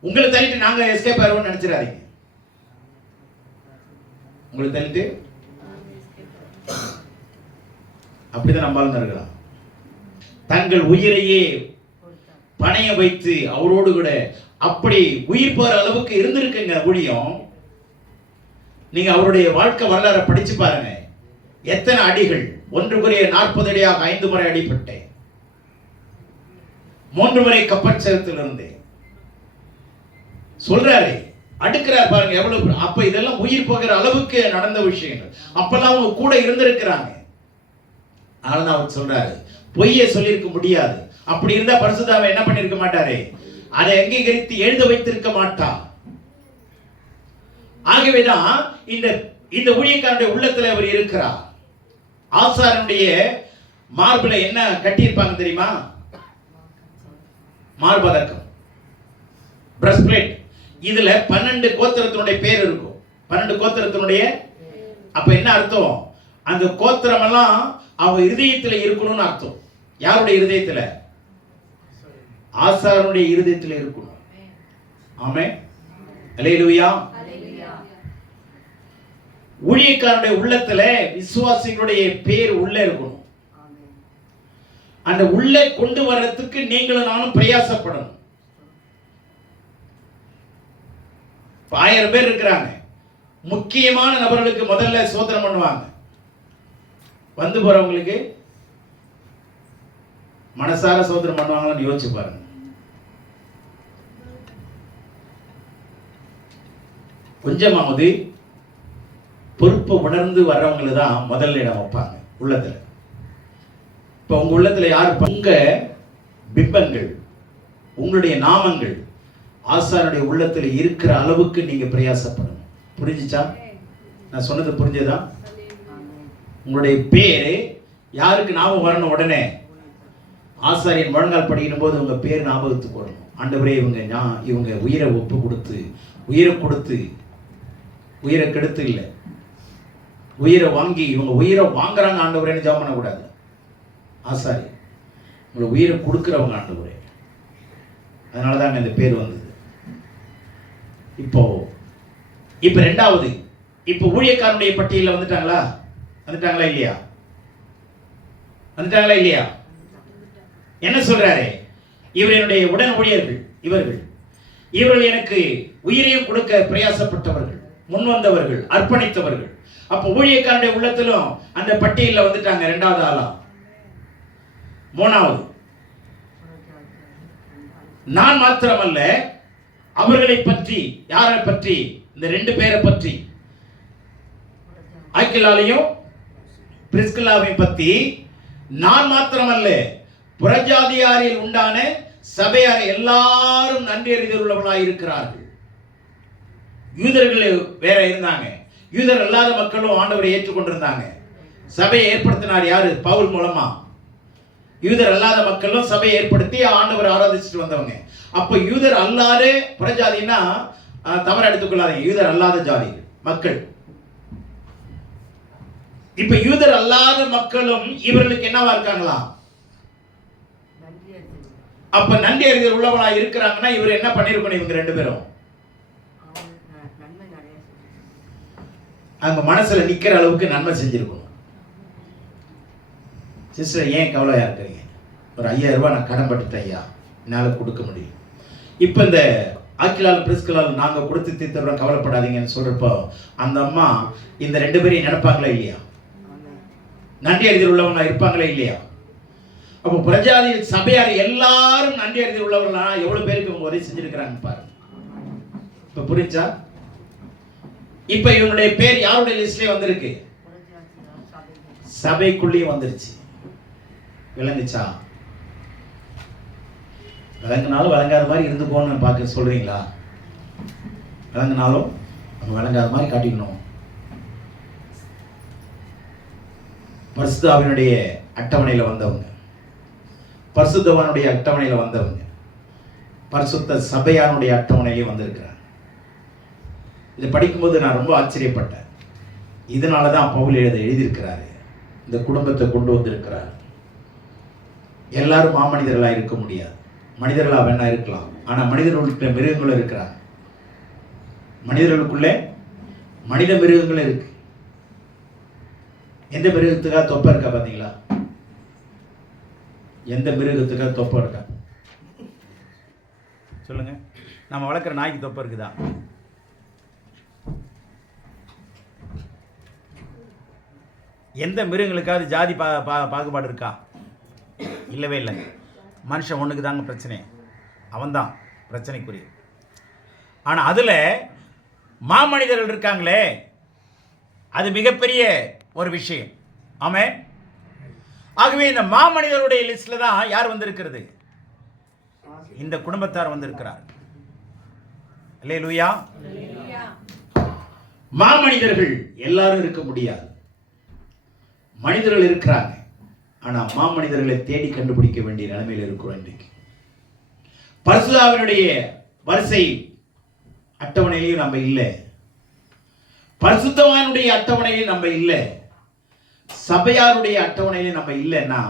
உங்களை தள்ளிட்டு நாங்க எஸ்கேப் ஆயிருவோம்னு நினைச்சிடாதீங்க. உங்களை தள்ளிட்டு அப்படிதான் நம்மளுங்க இருக்கலாம். தங்கள் உயிரையே பணைய வைத்து அவரோடு கூட அப்படி உயிர் போற அளவுக்கு இருந்திருக்குங்க ஊழியம். நீங்க அவருடைய வாழ்க்கை வரலாறை படிச்சு பாருங்க. எத்தனை அடிகள், 1 Corinthians 40 அடியாக 5 முறை அடிபட்டேன், 3 முறை கப்பல் சேதத்தில் இருந்தேன் சொல்றாரு. அடுக்கிறார் பாருங்க எவ்வளவு. அப்ப இதெல்லாம் உயிர் போகிற அளவுக்கு நடந்த விஷயங்கள். அப்பெல்லாம் அவங்க கூட இருந்திருக்கிறாங்க. அதனால அவர் சொல்றாரு, பொய்யை சொல்லியிருக்க முடியாது. அப்படி இருந்தா பரிசுத்தாவை என்ன பண்ணிருக்க மாட்டாரு, அதை அங்கீகரித்து எழுத வைத்திருக்க மாட்டார். ஆகவேதான் இந்த ஊழியக்காரனுடைய உள்ளத்துல அவர் இருக்கிறார். ஆசாரனுடைய மார்பில என்ன கட்டியிருப்பாங்க தெரியுமா? மார்பதக்கம், பிரஸ்ட் பிளேட். இதுல 12 கோத்திரத்தினுடைய பேர் இருக்கும். 12 கோத்திரத்தினுடைய, அப்ப என்ன அர்த்தம்? அந்த கோத்திரம் எல்லாம் அவங்க இருதயத்துல இருக்கணும்னு அர்த்தம். யாருடைய இருதயத்துல? ஆசாரனுடைய இருதயத்துல இருக்கணும். ஆமென், அல்லேலூயா. ஊழியக்காரனுடைய உள்ளத்துல விசுவாசிகளுடைய பேர் உள்ள இருக்கணும். அந்த உள்ளே கொண்டு வர்றதுக்கு நீங்களும் நானும் பிரயாசப்படணும். 1000 பேர் இருக்கிறாங்க. முக்கியமான நபர்களுக்கு முதல்ல சோதனை பண்ணுவாங்க. வந்து போறவங்களுக்கு மனசார சோதனை பண்ணுவாங்கன்னு யோசிச்சு பாருங்க. கொஞ்சமாவது பொறுப்பை உணர்ந்து வர்றவங்களை தான் முதல்ல இடம் வைப்பாங்க உள்ளத்துல. இப்ப உங்க உள்ளத்துல யார்? உங்க பிம்பங்கள், உங்களுடைய நாமங்கள் ஆசானுடைய உள்ளத்துல இருக்கிற அளவுக்கு நீங்க பிரயாசப்படணும். புரிஞ்சுச்சா? நான் சொன்னது புரிஞ்சதா? உங்களுடைய பேரு யாருக்கு ஞாபகம் வரணும்? உடனே ஆசாரியன் முழங்கால் படிக்கும் போது உங்க பேர் ஞாபகத்துக்கு வரணும். ஆண்டவரே, இவங்க உயிரை ஒப்பு கொடுத்து, உயிரை கெடுத்து இல்லை, உயிரை வாங்கி, இவங்க உயிரை வாங்குறாங்க ஆண்டவரேன்னு ஜெபம் பண்ணக்கூடாது. ஆசாரி உங்களை உயிரை கொடுக்கிறவங்க ஆண்டவரே. அதனாலதாங்க இந்த பேர் வந்தது. இப்போ ரெண்டாவது, இப்போ ஊழியக்காரனுடைய பட்டியலில் வந்துட்டாங்களா இல்லையா? என்ன சொல்றாரு? இவர் என்னுடைய உடன் ஊழியர்கள், இவர்கள் எனக்கு உயிரையும் கொடுக்க பிரயாசப்பட்டவர்கள், முன் வந்தவர்கள், அர்ப்பணித்தவர்கள். அப்ப ஊழியக்காரனுடைய உள்ளத்திலும் அந்த பட்டியலில் வந்துட்டாங்க. 2வது ஆளா. 3வது, நான் மாத்திரமல்ல, அவர்களை பற்றி, யாரை பற்றி? இந்த 2 பேரை பற்றி, ஆக்கிலாலையும் பிரிஸ்கில்லாவையும் பற்றி நான் மாத்திரமல்ல, புறஜாதியாரில் உண்டான சபையார் எல்லாரும் நன்றி அறிதல் உள்ளவர்களாக இருக்கிறார்கள். யூதர்கள் வேற இருந்தாங்க, யூதர் அல்லாத மக்களும் ஆண்டவரை ஏற்றுக்கொண்டிருந்தாங்க. சபையை ஏற்படுத்தினார் யாரு? பவுல் மூலமா. யூதர் அல்லாத மக்களும் சபையை ஏற்படுத்தி ஆண்டவரை ஆராதிச்சுட்டு வந்தவங்க. அப்ப யூதர் அல்லாத புறஜாதின்னா தவறு எடுத்துக்கொள்ளாதீங்க, யூதர் அல்லாத ஜாதி மக்கள். இப்ப யூதர் அல்லாத மக்களும் இவர்களுக்கு என்னவா இருக்காங்களா? அப்ப நன்றி அறிதல் உள்ளவனா இருக்கிறாங்கன்னா இவர் என்ன பண்ணிருக்கணும்? இவங்க 2 பேரும் அவங்க மனசுல நிக்கிற அளவுக்கு நன்மை செஞ்சிருக்கணும். சிஸ்டர், ஏன் கவலையா இருக்கிறீங்க? ஒரு 5000 ரூபாய் நான் கடன் பட்டுட்டேன் ஐயா, என்னால கொடுக்க முடியும். இப்ப இந்த ஆக்கிலால் பிரிஸ்கிலால் நாங்க கொடுத்து தீர்த்தவரை கவலைப்படாதீங்கன்னு சொல்றப்போ அந்த அம்மா இந்த 2 பேரையும் நினைப்பாங்களா இல்லையா? நன்றி அறிதல் உள்ளவங்களா இருப்பாங்களா இல்லையா? அப்போ பிரஜாதி சபையார் எல்லாரும் நன்றி அறிதல் உள்ளவர்களா எவ்வளவு பேருக்கு இவங்க உதவி செஞ்சிருக்கிறாங்க பாருங்க. இப்ப புரிஞ்சா? இப்ப இவனுடைய பேர் யாருடைய லிஸ்ட்லயே வந்திருக்கு? சபைக்குள்ளேயும் வந்துருச்சு. விளங்குச்சா? விளங்குனாலும் விளங்காத மாதிரி இருந்து போகணும்னு பார்க்க சொல்றீங்களா? விளங்குனாலும் நம்ம விளங்காத மாதிரி காட்டிக்கணும். பரிசுத்தாவினுடைய அட்டவணையில் வந்தவங்க, பரிசுத்தவானுடைய அட்டவணையில் வந்தவங்க, பரிசுத்த சபையானுடைய அட்டவணையிலே வந்திருக்கிறாங்க. இதை படிக்கும்போது நான் ரொம்ப ஆச்சரியப்பட்டேன். இதனால தான் பவுல் எழுதியிருக்கிறாரு, இந்த குடும்பத்தை கொண்டு வந்திருக்கிறார். எல்லாரும் மாமனிதர்களாக இருக்க முடியாது, மனிதர்களாக வேணா இருக்கலாம். ஆனால் மனிதர்களுக்குள்ள மிருகங்களும் இருக்கிறாங்க. மனிதர்களுக்குள்ளே மனித மிருகங்களும் இருக்கு. எந்த மிருகத்துக்காக தொப்பை இருக்கா பார்த்தீங்களா? எந்த மிருகத்துக்காக தொப்பை இருக்கா சொல்லுங்க? நம்ம வளர்க்குற நாய்க்கு தொப்பை இருக்குதா? எந்த மிருகங்களுக்காவது ஜாதி பாகுபாடு இருக்கா? இல்லவே இல்லை. மனுஷன் ஒன்றுக்கு தாங்க பிரச்சனை, அவன்தான் பிரச்சனைக்குரிய. ஆனால் அதில் மாமனிதர்கள் இருக்காங்களே, அது மிகப்பெரிய ஒரு விஷயம். ஆமென். ஆகவே இந்த மாமனிதருடைய லிஸ்ட்ல தான் யார் வந்திருக்கிறது? இந்த குடும்பத்தார் வந்திருக்கிறார். அல்லேலூயா. மாமனிதர்கள் எல்லாரும் இருக்க முடியாது. மனிதர்கள் இருக்கிறாங்க, ஆனா மாமனிதர்களை தேடி கண்டுபிடிக்க வேண்டிய நிலைமையில் இருக்கிறோம் இன்றைக்கு. பரிசுத்தாவினுடைய வரிசை அட்டவணையிலையும் நம்ம இல்லை, பரிசுத்தவானுடைய அட்டவணையிலையும் நம்ம இல்லை, சபையாருடைய அட்டவணையிலையும் நம்ம இல்லைன்னா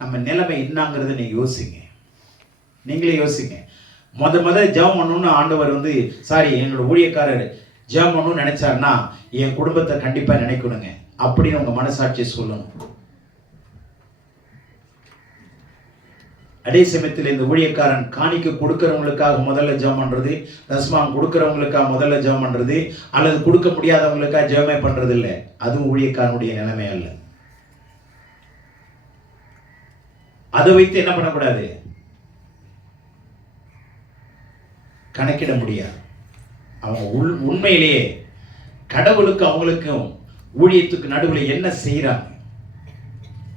நம்ம நிலைமை என்னங்கிறத நீங்க யோசிங்க. நீங்களே யோசிங்க. முத ஜெபம் பண்ணணும்னு ஆண்டவர் என்னோட ஊழியக்காரர் ஜெபம் பண்ணணும்னு நினைச்சாருன்னா என் குடும்பத்தை கண்டிப்பா நினைக்கணுங்க அப்படின்னு உங்க மனசாட்சி சொல்லணும். அதே சமயத்தில் இந்த ஊழியக்காரன் காணிக்க கொடுக்கிறவங்களுக்காக முதல்ல ஜெபம் பண்றது, தஸ்மான் கொடுக்கிறவங்களுக்காக முதல்ல ஜெபம் பண்றது, அல்லது கொடுக்க முடியாதவங்களுக்காக ஜெபமே பண்றது இல்லை. அதுவும் ஊழியக்காரனுடைய நிலைமை அல்ல. அதை வைத்து என்ன பண்ணக்கூடாது? கணக்கிட முடியாது. அவங்க உண்மையிலேயே கடவுளுக்கு அவங்களுக்கும் ஊழியத்துக்கு நடுவில் என்ன செய்யறாங்க,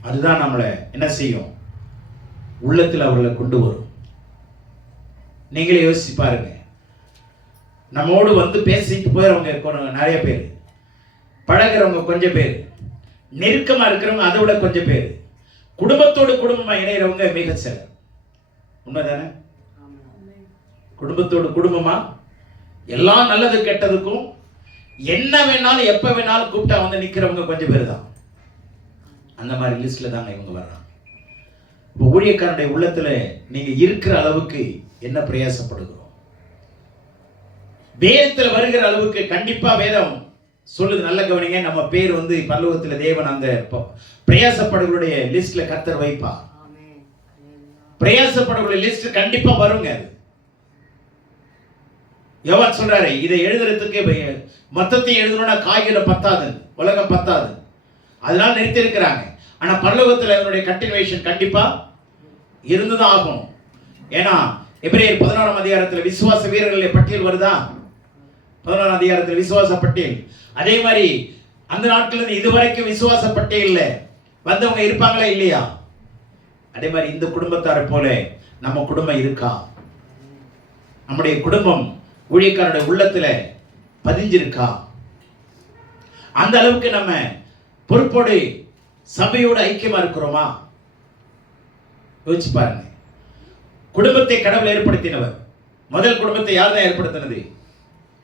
அதுதான் நம்மளை என்ன செய்யும்? உள்ளத்தில் அவர்களை கொண்டு வரும். நீங்களே யோசிச்சு பாருங்க. நம்மோடு பேசிட்டு போயிறவங்க நிறைய பேர், பழகிறவங்க கொஞ்சம் பேர், நெருக்கமா இருக்கிறவங்க அதை விட கொஞ்சம் பேர், குடும்பத்தோடு குடும்பமா இணைகிறவங்க மிக சிலர். உண்மைதானே? குடும்பத்தோடு குடும்பமா எல்லா நல்லது கெட்டதுக்கும் என்ன வேணாலும் எப்ப வேணாலும் கூப்பிட்டா நிக்கிறவங்க கொஞ்சம் பேர் தான். அந்த மாதிரி லிஸ்ட்ல தாங்க இவங்க வர்றாங்க. இப்போ ஊழியக்காரனுடைய உள்ளத்துல நீங்க இருக்கிற அளவுக்கு என்ன பிரயாசப்படுகிறோம்? வேதத்தில் வருகிற அளவுக்கு கண்டிப்பா வேதம் சொல்லுது. நல்ல கவனிங்க. நம்ம பேர் பரலோகத்தில் தேவன் அந்த பிரயாசப்படுகளுடைய லிஸ்ட்ல கர்த்தர் வைப்பா. பிரயாசப்படுகளுடைய லிஸ்ட் கண்டிப்பா வருங்க. யோவான் சொல்றாரு, இதை எழுதுறதுக்கு மொத்தத்தை எழுதணும்னா காகிதம் பத்தாது, உலகம் பத்தாது, அதனால நிறுத்தி இருக்கிறாங்க. ஆனா பரலோகத்தில் அதனுடைய கண்டினியூஷன் கண்டிப்பா இருந்துதான் ஆகும். ஏன்னா எபிரேயர் 11ஆம் அதிகாரத்தில் விசுவாச வீரர்களுடைய பட்டியல் வருதா? 11ஆம் அதிகாரத்தில் விசுவாச பட்டியல். அதே மாதிரி அந்த நாட்கள் இதுவரைக்கும் விசுவாச பட்டியல்ல வந்தவங்க இருப்பாங்களா இல்லையா? அதே மாதிரி இந்த குடும்பத்தாரை போல நம்ம குடும்பம் இருக்கா? நம்முடைய குடும்பம் ஊழியக்காரனுடைய உள்ளத்துல பதிஞ்சிருக்கா? அந்த அளவுக்கு நம்ம பொறுப்போடு சபையோடு ஐக்கியமா இருக்கிறோமா? யோசிச்சு பாருங்க. குடும்பத்தை கடவுள் ஏற்படுத்தினவர். முதல் குடும்பத்தை யார் தான் ஏற்படுத்தினது?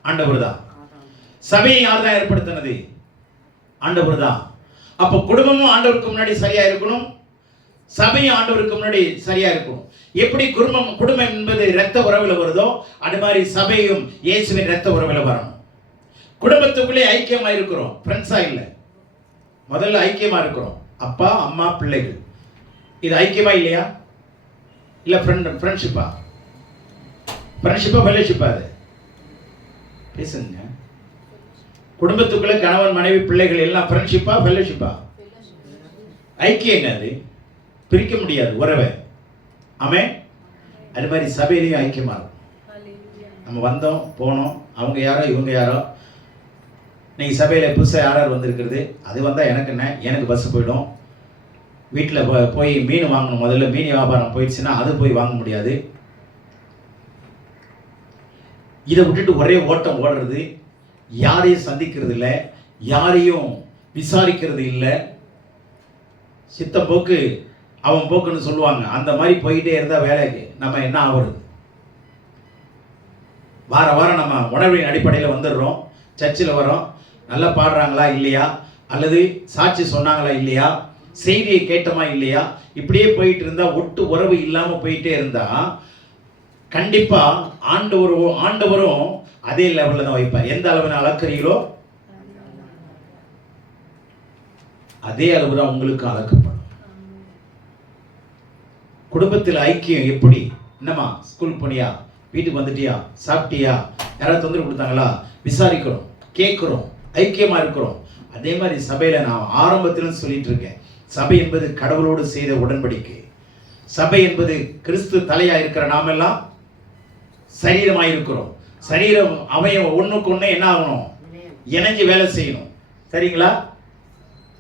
ஆண்டவர் தான். சபையை யார் தான் ஏற்படுத்தினது? ஆண்டவர் தான். அப்ப குடும்பமும் ஆண்டவருக்கு முன்னாடி சரியா இருக்கணும், சபையும் ஆண்டவருக்கு முன்னாடி சரியா இருக்கும். எப்படி குடும்பம் என்பது இரத்த உறவுல வருதோ அது மாதிரி சபையும் இயேசுவின் இரத்த உறவுல வரணும். குடும்பத்துக்குள்ளே ஐக்கியமா இருக்கிறோம், ஃப்ரெண்ட்ஸா இல்ல. முதல்ல ஐக்கியமா இருக்கிறோம், அப்பா அம்மா பிள்ளைகள். இது ஐக்கியமா இல்லையா? இல்ல ஃப்ரெண்ட்ஷிப்பா ஃபெல்லோஷிப்பா? அது பேசுங்க. குடும்பத்துக்குள்ள கணவன் மனைவி பிள்ளைகள் எல்லாம் ஃப்ரெண்ட்ஷிப்பா ஃபெல்லோஷிப்பா? ஐக்கியங்க. அது பிரிக்க முடியாது உறவை. ஆமென். அது மாதிரி சபையிலையும் ஐக்கியமா இருக்கும். நம்ம வந்தோம் போனோம், அவங்க யாரோ இவங்க யாரோ. நீங்க சபையில புதுசாக யாராவது வந்திருக்கிறது, அது வந்தா எனக்கு என்ன, எனக்கு பஸ் போயிடும். வீட்டில் போய் மீன் வாங்கணும், முதல்ல மீன் வியாபாரம் போயிடுச்சுன்னா அது போய் வாங்க முடியாது. இதை விட்டுட்டு ஒரே ஓட்டம் ஓடுறது, யாரையும் சந்திக்கிறது இல்லை, யாரையும் விசாரிக்கிறது இல்லை. சித்த போக்கு அவன் போக்குன்னு சொல்லுவாங்க. அந்த மாதிரி போயிட்டே இருந்தா வேலைக்கு நம்ம என்ன ஆகுறது? வாரம் நம்ம உணர்வின் அடிப்படையில் வந்துடுறோம், சர்ச்சில் வரோம், நல்லா பாடுறாங்களா இல்லையா, அல்லது சாட்சி சொன்னாங்களா இல்லையா, செய்தியை கேட்டோமா இல்லையா, இப்படியே போயிட்டு இருந்தா, ஒட்டு உறவு இல்லாம போயிட்டே இருந்தா கண்டிப்பா ஆண்டவரும் அதே லெவல்ல தான் வைப்பார். எந்த அளவுன்னு அளக்குறீங்களோ அதே அளவு தான் உங்களுக்கு அளக்கப்படும். குடும்பத்தில் ஐக்கியம் எப்படி? என்னம்மா ஸ்கூல் போனியா, வீட்டுக்கு வந்துட்டியா, சாப்பிட்டியா, யாராவது தொந்தரவு கொடுத்தாங்களா, விசாரிக்கிறோம், கேட்குறோம், ஐக்கியமா இருக்கிறோம். அதே மாதிரி சபையில நான் ஆரம்பத்திலும் சொல்லிட்டு இருக்கேன், சபை என்பது கடவுளோடு செய்த உடன்படிக்கை. சபை என்பது கிறிஸ்து தலையா இருக்கிற நாமெல்லாம் சரீரமாக இருக்கிறோம். சரீரம் அவயம் ஒண்ணுக்கு ஒண்ணு என்ன ஆகணும்? இணைஞ்சு வேலை செய்யணும். சரிங்களா?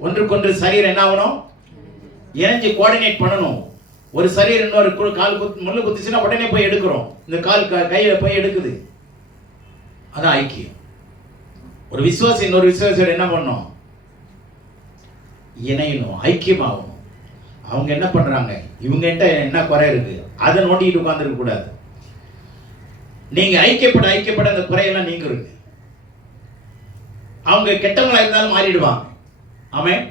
ஒன்றுக்கொன்று சரீரம் என்ன ஆகணும்? இணைஞ்சு கோஆர்டினேட் பண்ணணும். ஒரு சரீரம் இன்னொரு கால் முள்ளு குத்துச்சுன்னா உடனே போய் எடுக்கிறோம். இந்த கால் கையில போய் எடுக்குது. அதான் ஐக்கியம். ஒரு விசுவாசி இன்னொரு விசுவாசியோட என்ன பண்ணணும்? இணையணும், ஐக்கியமாகணும். அவங்க என்ன பண்றாங்க, இவங்க என்ன குறை இருக்கு, அதை நோண்டிட்டு உட்கார்ந்துருக்க கூடாது. நீங்க ஐக்கியப்பட அந்த குறையெல்லாம் நீங்க இருக்கு. அவங்க கெட்டவங்களா இருந்தாலும் மாறிடுவாங்க. ஆமென்,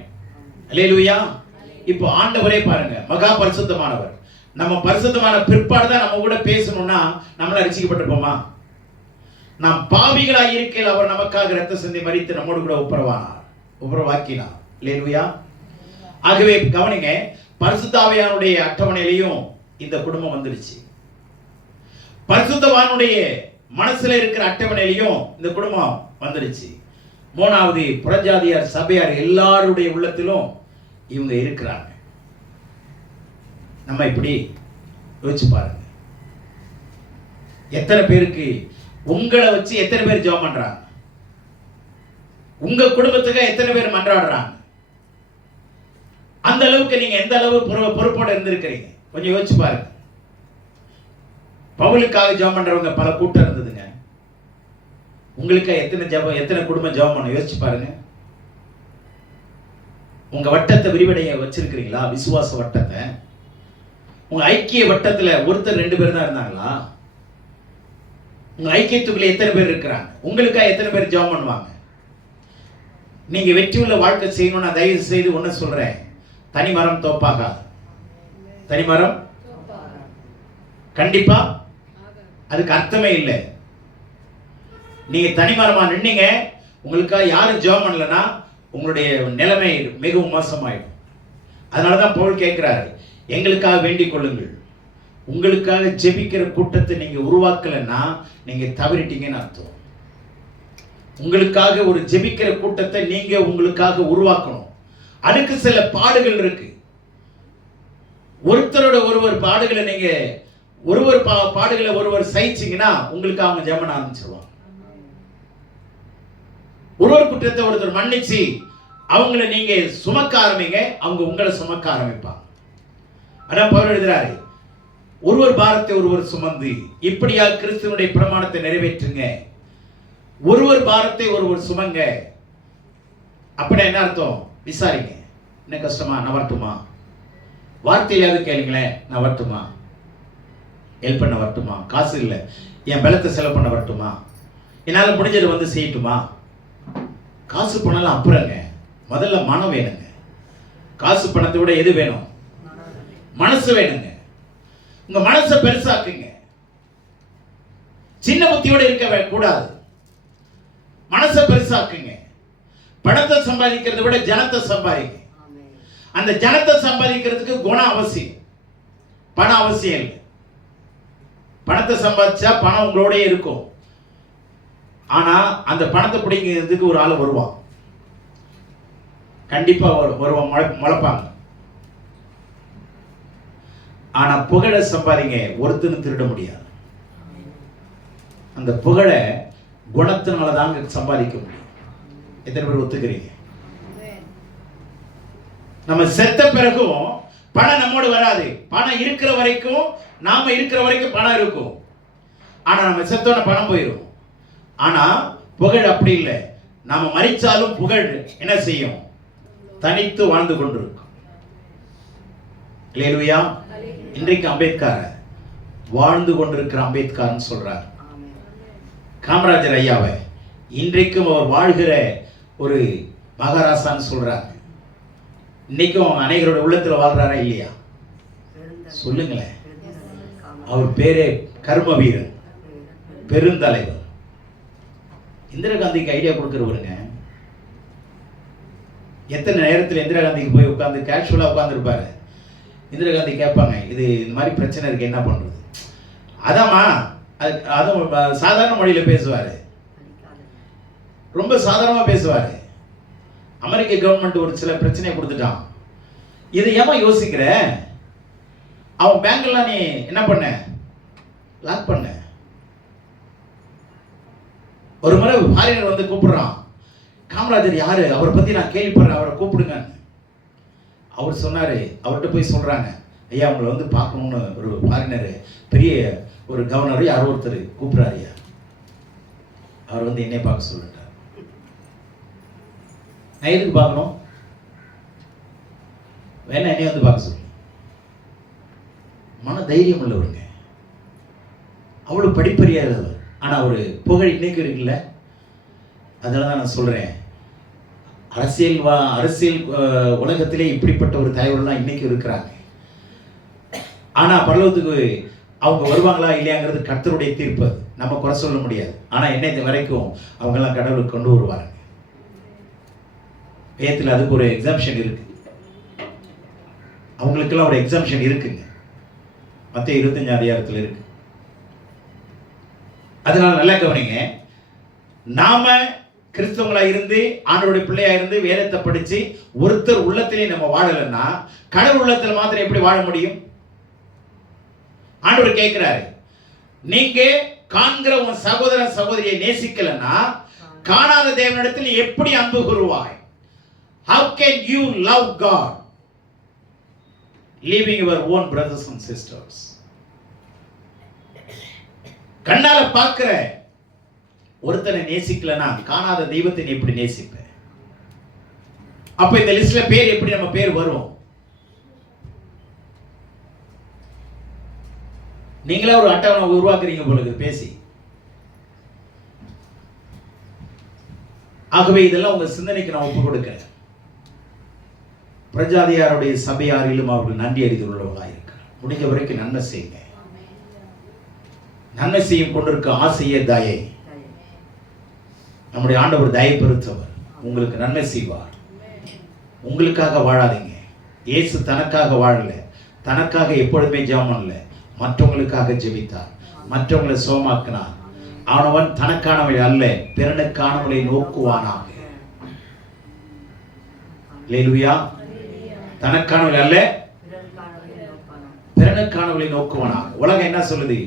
அல்லேலூயா. இப்போ ஆண்டவரே பாருங்க, மகா பரிசுத்தமானவர். நம்ம பரிசுத்தமான பிற்பாடு தான் நம்ம கூட பேசணும்னா நம்மள ரட்சிக்கப்பட்டிருப்போமா? நாம் பாவிகளாய் இருக்கையில் அவர் நமக்காக ரத்த சிந்தி மரித்து நம்மோடு கூட உபரவாக்கினார். அல்லேலூயா. ஆகவே கவனிங்க, பரிசுத்தாவியானுடைய அட்டவணையிலையும் இந்த குடும்பம் வந்துருச்சு. பரிசுத்தவானுடைய மனசுல இருக்கிற அட்டவணையிலையும் இந்த குடும்பம் வந்துருச்சு. மூணாவது, புறஜாதியார் சபையார் எல்லாருடைய உள்ளத்திலும் இவங்க இருக்கிறாங்க. நம்ம இப்படி யோசிச்சு பாருங்க, எத்தனை பேருக்கு உங்களை வச்சு எத்தனை பேர் ஜெபம் பண்றாங்க? உங்க குடும்பத்துக்கு எத்தனை பேர் மன்றாடுறாங்க? அந்த அளவுக்கு நீங்க எந்த அளவு பொறுப்போட இருந்திருக்கிறீங்க கொஞ்சம் யோசிச்சு பாருங்க. பவுலுக்காக ஜெபம் பண்றவங்க பல கூட்டம் இருந்ததுங்க. உங்களுக்கு எத்தனை குடும்பம் ஜெபம் பண்ண யோசிச்சு பாருங்க. உங்க வட்டத்தை விரிவடைய வச்சிருக்கிறீங்களா? விசுவாச வட்டத்தை. உங்க ஐக்கிய வட்டத்துல ஒருத்தர் 2 பேர் தான் இருந்தாங்களா? உங்க ஐக்கியத்துக்குள்ள எத்தனை பேர் இருக்கிறாங்க? உங்களுக்காக எத்தனை பேர் ஜெபம் பண்ணுவாங்க? நீங்க வெற்றியுள்ள வாழ்க்கை செய்யணும்னா தயவு செய்து ஒண்ணு சொல்றேன், தனிமரம் தோப்பாகாது. தனிமரம் கண்டிப்பா அதுக்கு அர்த்தமே இல்லை. நீங்க தனிமரமா நின்னீங்க, உங்களுக்காக யாரும் ஜெபம் பண்ணலன்னா உங்களுடைய நிலைமை மிகவும் மோசமாயிடும். அதனாலதான் பவுல் கேட்கிறாரு, எங்களுக்காக வேண்டிக் கொள்ளுங்கள். உங்களுக்காக ஜெபிக்கிற கூட்டத்தை நீங்க உருவாக்கலன்னா நீங்க தவறிட்டீங்கன்னு அர்த்தம். உங்களுக்காக ஒரு ஜெபிக்கிற கூட்டத்தை நீங்க உங்களுக்காக உருவாக்கணும். அதுக்கு சில பாடுகள் இருக்கு. ஒருத்தரோட ஒருவர் பாடுகளை நீங்க பாடுகளை ஒருவர் சகிச்சீங்கன்னா உங்களுக்கு அவங்க ஜெபம் ஆரம்பிச்சிருவாங்க. ஒருவர் குற்றத்தை ஒருத்தர் மன்னிச்சு அவங்கள நீங்க சுமக்க ஆரம்பிங்க, அவங்க உங்களை சுமக்க ஆரம்பிப்பாங்க. அதான் பவுல் எழுதுறாரு, ஒருவர் பாரத்தை ஒருவர் சுமந்து இப்படியா கிறிஸ்துவனுடைய பிரமாணத்தை நிறைவேற்றுங்க. ஒருவர் பாரத்தை ஒருவர் சுமங்க. அப்படி என்ன அர்த்தம்? விசாரிங்க, என்ன கஷ்டமா, நான் வரட்டுமா? வார்த்தையாவது கேளுங்களேன், நான் வரட்டுமா? ஹெல்ப் பண்ண வரட்டுமா? காசு இல்லை, என் பலத்தை செலவு பண்ண வரட்டுமா? என்னால் முடிஞ்சதை வந்து செய்யட்டுமா? காசு பணம்லாம் அப்புறங்க, முதல்ல மனம் வேணுங்க. காசு பணத்தை விட எது வேணும்? மனசு வேணுங்க. உங்க மனசை பெருசாக்குங்க. சின்ன புத்தியோட இருக்க கூடாது. மனசை பெருசாக்குங்க. பணத்தை சம்பாதிக்கிறதை விட ஜனத்தை சம்பாதிங்க. அந்த ஜனத்தை சம்பாதிக்கிறதுக்கு குணம் அவசியம், பணம் அவசியம் இல்லை. பணத்தை சம்பாதிச்சா பணம் உங்களோடய இருக்கும். ஆனா அந்த பணத்தை பிடிக்கிறதுக்கு ஒரு ஆள் வருவான், கண்டிப்பா வருவான், முளைப்பாங்க. ஆனா புகழை சம்பாதிங்க, ஒருத்தனும் திருட முடியாது. அந்த புகழை குணத்தினாலதாங்க சம்பாதிக்க முடியும். எத்தனை பேர் ஒத்துக்கிறீங்க? நம்ம செத்த பிறகும் பணம் நம்மோடு வராது. பணம் இருக்கிற வரைக்கும், நாம இருக்கிற வரைக்கும் பணம் இருக்கும். ஆனா நம்ம செத்தோன பணம் போயிடும். ஆனா புகழ் அப்படி இல்லை. நாம மரிச்சாலும் புகழ் என்ன செய்யும்? தனித்து வாழ்ந்து கொண்டிருக்கும். அல்லேலூயா. இன்றைக்கு அம்பேத்கர் வாழ்ந்து கொண்டிருக்கிற அம்பேத்கர்னு சொல்றார். காமராஜர் ஐயாவை இன்றைக்கும் அவர் வாழ்கிற ஒரு மகாராஷ்டிரான்னு சொல்றாங்க. இன்னைக்கும் அநேகரோட உள்ளத்துல வாழ்றாரா இல்லையா? சொல்லுங்களேன். அவர் பேரே கர்ம வீரன், பெருந்தலைவர். இந்திரா காந்திக்கு ஐடியா கொடுக்கிறவருங்க. எத்தனை நேரத்தில் இந்திரா காந்திக்கு போய் உட்கார்ந்து கேஷுவலா உட்கார்ந்துருப்பாரு. இந்திரா காந்தி கேட்பாங்க, இது இந்த மாதிரி பிரச்சனை இருக்கு, என்ன பண்றது? அதாம்மா, அதுவும் சாதாரண மொழியில பேசுவாரு, ரொம்ப சாதாரணமா பேசுவாரு. அமெரிக்க கவர்மெண்ட் ஒரு சில பிரச்சனையை கொடுத்துட்டான், இதை ஏமா யோசிக்கிற? அவன் பேங்க்லாம் நீ என்ன பண்ண? லாக் பண்ண. ஒரு முறை ஃபாரினர் வந்து கூப்பிடுறான், காமராஜர் யாரு, அவரை பத்தி நான் கேள்விப்படுறேன், அவரை கூப்பிடுங்க. அவர் சொன்னாரு, அவர்கிட்ட போய் சொல்றாங்க, ஐயா உங்களை வந்து பார்க்கணும்னு ஒரு ஃபாரினர், பெரிய ஒரு கவர்னர் யாரோ ஒருத்தர் கூப்பிடுறாரு ஐயா. அவர் வந்து என்னை பார்க்க சொல்லிட்டார். நான் எதுக்கு பார்க்கணும்? வேணா என்னைய வந்து பார்க்க சொல்லு. மன தைரியம் உள்ளவருங்க, அவ்வளவு படிப்பறியாதவர். ஆனா ஒரு புகழ் இன்னைக்கு இருக்குல்ல. அதனால தான் நான் சொல்றேன், அரசியல் உலகத்திலே இப்படிப்பட்ட ஒரு தலைவர்கள்லாம் இன்னைக்கு இருக்கிறாங்க. ஆனா பரலோகத்துக்கு அவங்க வருவாங்களா இல்லையாங்கிறது கர்த்தருடைய தீர்ப்பு, நம்ம குறை சொல்ல முடியாது. ஆனா என்னை வரைக்கும் அவங்க எல்லாம் கடவுளுக்கு கொண்டு வருவாங்க. வேதத்தில் அதுக்கு ஒரு எக்ஸாம்ஷன் இருக்கு, அவங்களுக்கெல்லாம் ஒரு எக்ஸாம்ஷன் இருக்குங்க. மத்திய 25 அதிகாரத்தில் இருக்கு. அதனால நல்லா கவனிங்க, நாம கிறிஸ்தவங்களா இருந்து ஆண்டவருடைய பிள்ளையா இருந்து வேதத்தை படிச்சு ஒருத்தர் உள்ளத்திலே நம்ம வாழலைன்னா கடவுள் உள்ளத்துல மாத்திரம் எப்படி வாழ முடியும்? ஆண்டவர் கேட்கிறாரு, நீங்க காண்கிற உன் சகோதர சகோதரியை நேசிக்கலன்னா காணாத தேவனிடத்தில் எப்படி அன்பு கூறுவாய்? How can you love God leaving your own brothers and sisters? கண்ணால பார்க்கிற ஒருத்தனை நேசிக்கலனா காணாத தெய்வத்தை நீ எப்படி நேசிப்ப? அப்ப இந்த லிஸ்ட்ல பேர் எப்படி நம்ம பேர் வரும்? நீங்களே ஒரு அட்டவணை உருவாக்குறீங்க போல பேசி. ஆகவே இதெல்லாம் உங்க சிந்தனைக்கு நான் ஒப்பு கொடுக்கிறேன். பிரஜாதியாருடைய சபையாரிலும் அவர்கள் நன்றி அறிந்துள்ளவர்களாக இருக்கிறார். முடிஞ்ச வரைக்கும் நன்மை செய்யுங்க. நன்மை செய்யும் கொண்டிருக்க ஆசையே தயை. நம்முடைய ஆண்டவர் தயை பெருத்தவர், உங்களுக்கு நன்மை செய்வார். உங்களுக்காக வாழாதீங்க. இயேசு தனக்காக வாழல, தனக்காக எப்பொழுதுமே ஜெபம் பண்ணல, மற்றவங்களுக்காக ஜெபித்தார், மற்றவங்களை சோமாக்கினார். அவனவன் தனக்கானவளை அல்ல பிறனுக்கானவளை நோக்குவானாக. அல்லேலூயா. தனக்கானவளை அல்ல பிறனுக்கானவளை நோக்குவானாக. உலகம் என்ன சொல்லுது?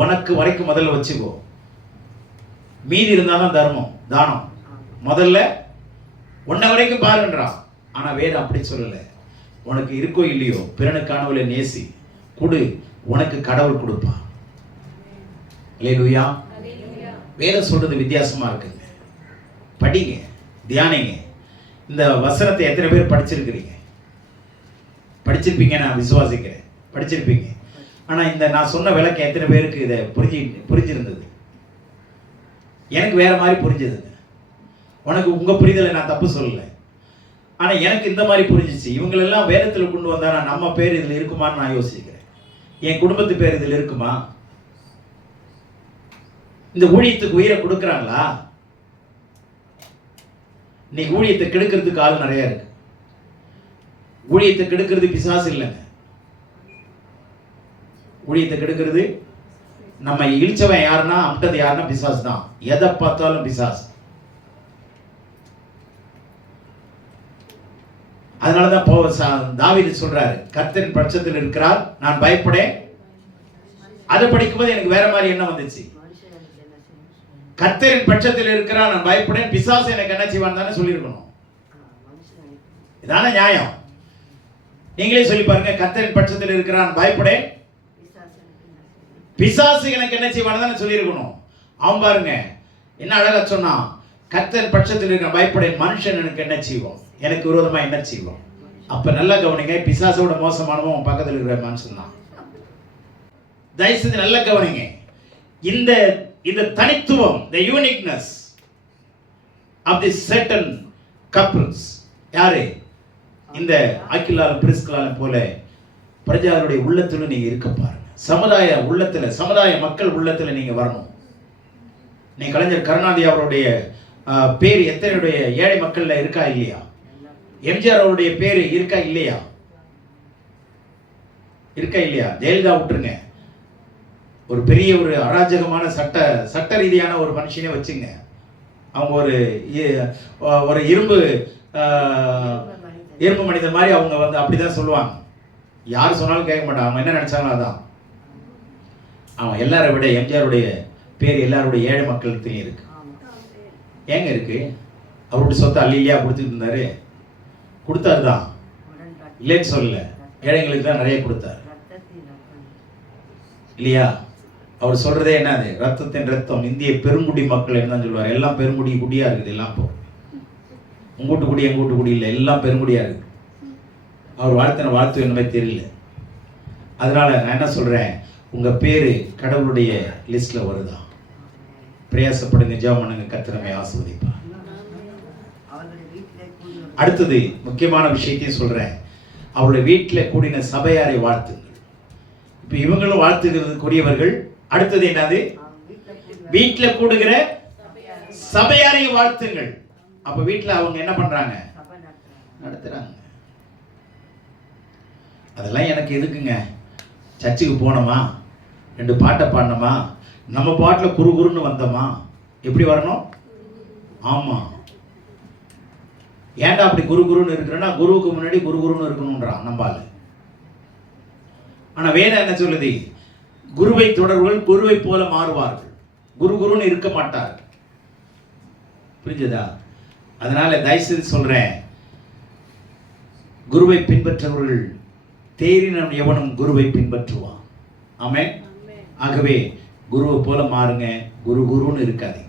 உனக்கு வரைக்கும் முதல்ல வச்சுக்கோ, மீதி இருந்தாதான் தர்மம் தானம். முதல்ல உன்னை வரைக்கும் பாருன்றான். ஆனா வேதம் அப்படி சொல்லல. உனக்கு இருக்கோ இல்லையோ பிறனுக்கானவளை நேசி, கொடு, உனக்கு கடவுள் கொடுப்பான். அல்லேலூயா. வேதம் சொல்றது வித்தியாசமா இருக்குங்க. படிங்க, தியானிங்க. இந்த வசனத்தை எத்தனை பேர் படிச்சிருக்கிறீங்க? படிச்சிருப்பீங்க, நான் விசுவாசிக்கிறேன், படிச்சிருப்பீங்க. ஆனா இந்த நான் சொன்ன விளக்கம் எத்தனை பேருக்கு இதை புரிஞ்சிருந்தது? எனக்கு வேற மாதிரி புரிஞ்சதுங்க. உனக்கு உங்க புரிதலை நான் தப்பு சொல்லலை, ஆனா எனக்கு இந்த மாதிரி புரிஞ்சிச்சு. இவங்களெல்லாம் வேதத்தில் கொண்டு வந்தா நம்ம பேர் இதுல இருக்குமான்னு நான் யோசிக்கிறேன். என் குடும்பத்து பேர் இதுல இருக்குமா? இந்த ஊழியத்துக்கு உயிரை கொடுக்குறாங்களா? இன்னைக்கு ஊழியத்தை கெடுக்கிறதுக்கு ஆள் நிறைய இருக்கு. ஊழியத்தை கெடுக்கிறது பிசாசு இல்லைங்க. ஊழியத்தை கெடுக்கிறது நம்ம இழிச்சவன் யாருன்னா, அம்டது யாருன்னா பிசாசு தான். எதை பார்த்தாலும் பிசாசு. அதனாலதான் தாவீது சொல்றாரு, கர்த்தரின் பட்சத்தில் இருக்கிறார், நான் பயப்படேன். அதை படிக்கும்போது எனக்கு வேற மாதிரி என்ன வந்துச்சு? கர்த்தரின் பட்சத்தில் இருக்கிறார், நான் பயப்படேன், பிசாசு எனக்கு என்ன செய்வான் தானே சொல்லியிருக்கணும். இதான நியாயம். நீங்களே சொல்லி பாருங்க, கர்த்தரின் பட்சத்தில் இருக்கிறான், பயப்படேன், பிசாசு எனக்கு என்ன செய்வான் தானே சொல்லியிருக்கணும். அவன் பாருங்க என்ன அழகா சொன்னான், கர்த்தரின் பட்சத்தில் இருக்கிற பயப்படேன், மனுஷன் எனக்கு என்ன செய்வோம், எனக்கு விரோதமா என்ன செய்வோம். அப்ப நல்லா கவனிங்க, பிசாசோட மோசமானவன் உன் பக்கத்தில் இருக்கிற மனுஷன் தான். தயவு செஞ்சு நல்லா கவனிங்க. இந்த தனித்துவம், the uniqueness of the certain couples, யாரு? இந்த ஆக்கிலாலும் பிரிஸ்கலாலும் போல பிரஜாருடைய உள்ளத்துல நீங்க இருக்க பாருங்க. சமுதாய உள்ளத்துல, சமுதாய மக்கள் உள்ளத்துல நீங்க வரணும். நீ கலைஞர் கருணாநிதி அவருடைய பேர் எத்தனையுடைய ஏழை மக்கள்ல இருக்கா இல்லையா? எம்ஜிஆர் அவருடைய பேரு இருக்கா இல்லையா? இருக்கா இல்லையா? ஜெயலலிதா விட்டுருங்க, ஒரு பெரிய ஒரு அராஜகமான சட்ட ரீதியான ஒரு மனுஷனே வச்சுங்க, அவங்க ஒரு இரும்பு மனிதன் மாதிரி அவங்க வந்து அப்படிதான் சொல்லுவாங்க. யார் சொன்னாலும் கேட்க மாட்டாங்க. அவங்க என்ன நினைச்சாங்களோ அதான். அவன் எல்லாரை விட எம்ஜிஆருடைய பேர் எல்லாருடைய ஏழை மக்களுக்கு இருக்கு. ஏங்க இருக்கு? அவருடைய சொத்தை அள்ளியா கொடுத்துட்டு இருந்தாரு, கொடுத்தாரு தான், இல்லைன்னு சொல்லல. ஏழைங்களுக்கு தான் நிறைய கொடுத்தாரு இல்லையா? அவர் சொல்றதே என்னது? ரத்தத்தின் ரத்தம், இந்திய பெருங்குடி மக்கள் என்ன சொல்லுவார்? எல்லாம் பெருங்குடி குடியா இருக்குது. எல்லாம் இப்போ உங்கூட்டு குடி எங்கூட்டு குடி இல்லை, எல்லாம் பெருங்குடியா இருக்கு. அவர் வாழ்த்தின வாழ்த்து என்னமே தெரியல. அதனால நான் என்ன சொல்றேன், உங்க பேரு கடவுளுடைய லிஸ்ட்ல வருதா? பிரயாசப்படுங்க, ஜெபம் பண்ணுங்க, கர்த்தர் நம்மை ஆசீர்வதிப்பார். அடுத்தது முக்கியமான விஷயத்தையும் சொல்றேன். அவளுடைய வீட்டில் கூடின சபையாரை வாழ்த்துங்கள். இப்ப இவங்களும் வாழ்த்துகிறதுக்குரியவர்கள். அடுத்தது என்னது? வீட்டில் கூடுகிற சபையாரை வாழ்த்துங்கள். அப்ப வீட்டில் அவங்க என்ன பண்றாங்க? நடத்துறாங்க. அதெல்லாம் எனக்கு எதுக்குங்க? சர்ச்சுக்கு போனோமா, 2 பாட்டை பாடணுமா, நம்ம பாட்டில் குறுகுறுன்னு வந்தோமா? எப்படி வரணும்? ஆமா. ஏன்டா அப்படி குருன்னு இருக்கிறேன்னா, குருவுக்கு முன்னாடி குருன்னு இருக்கணும்ன்றான் நம்பால. ஆனா வேதம் என்ன சொல்லுது? குருவை தொடர்புகள் குருவை போல மாறுவார்கள், குருன்னு இருக்க மாட்டார்கள். புரிஞ்சதா? அதனால தயவுசெய்து சொல்றேன், குருவை பின்பற்றவர்கள் தேறினம் எவனும் குருவை பின்பற்றுவான். ஆமென். ஆகவே குருவை போல மாறுங்க, குருன்னு இருக்காதீங்க.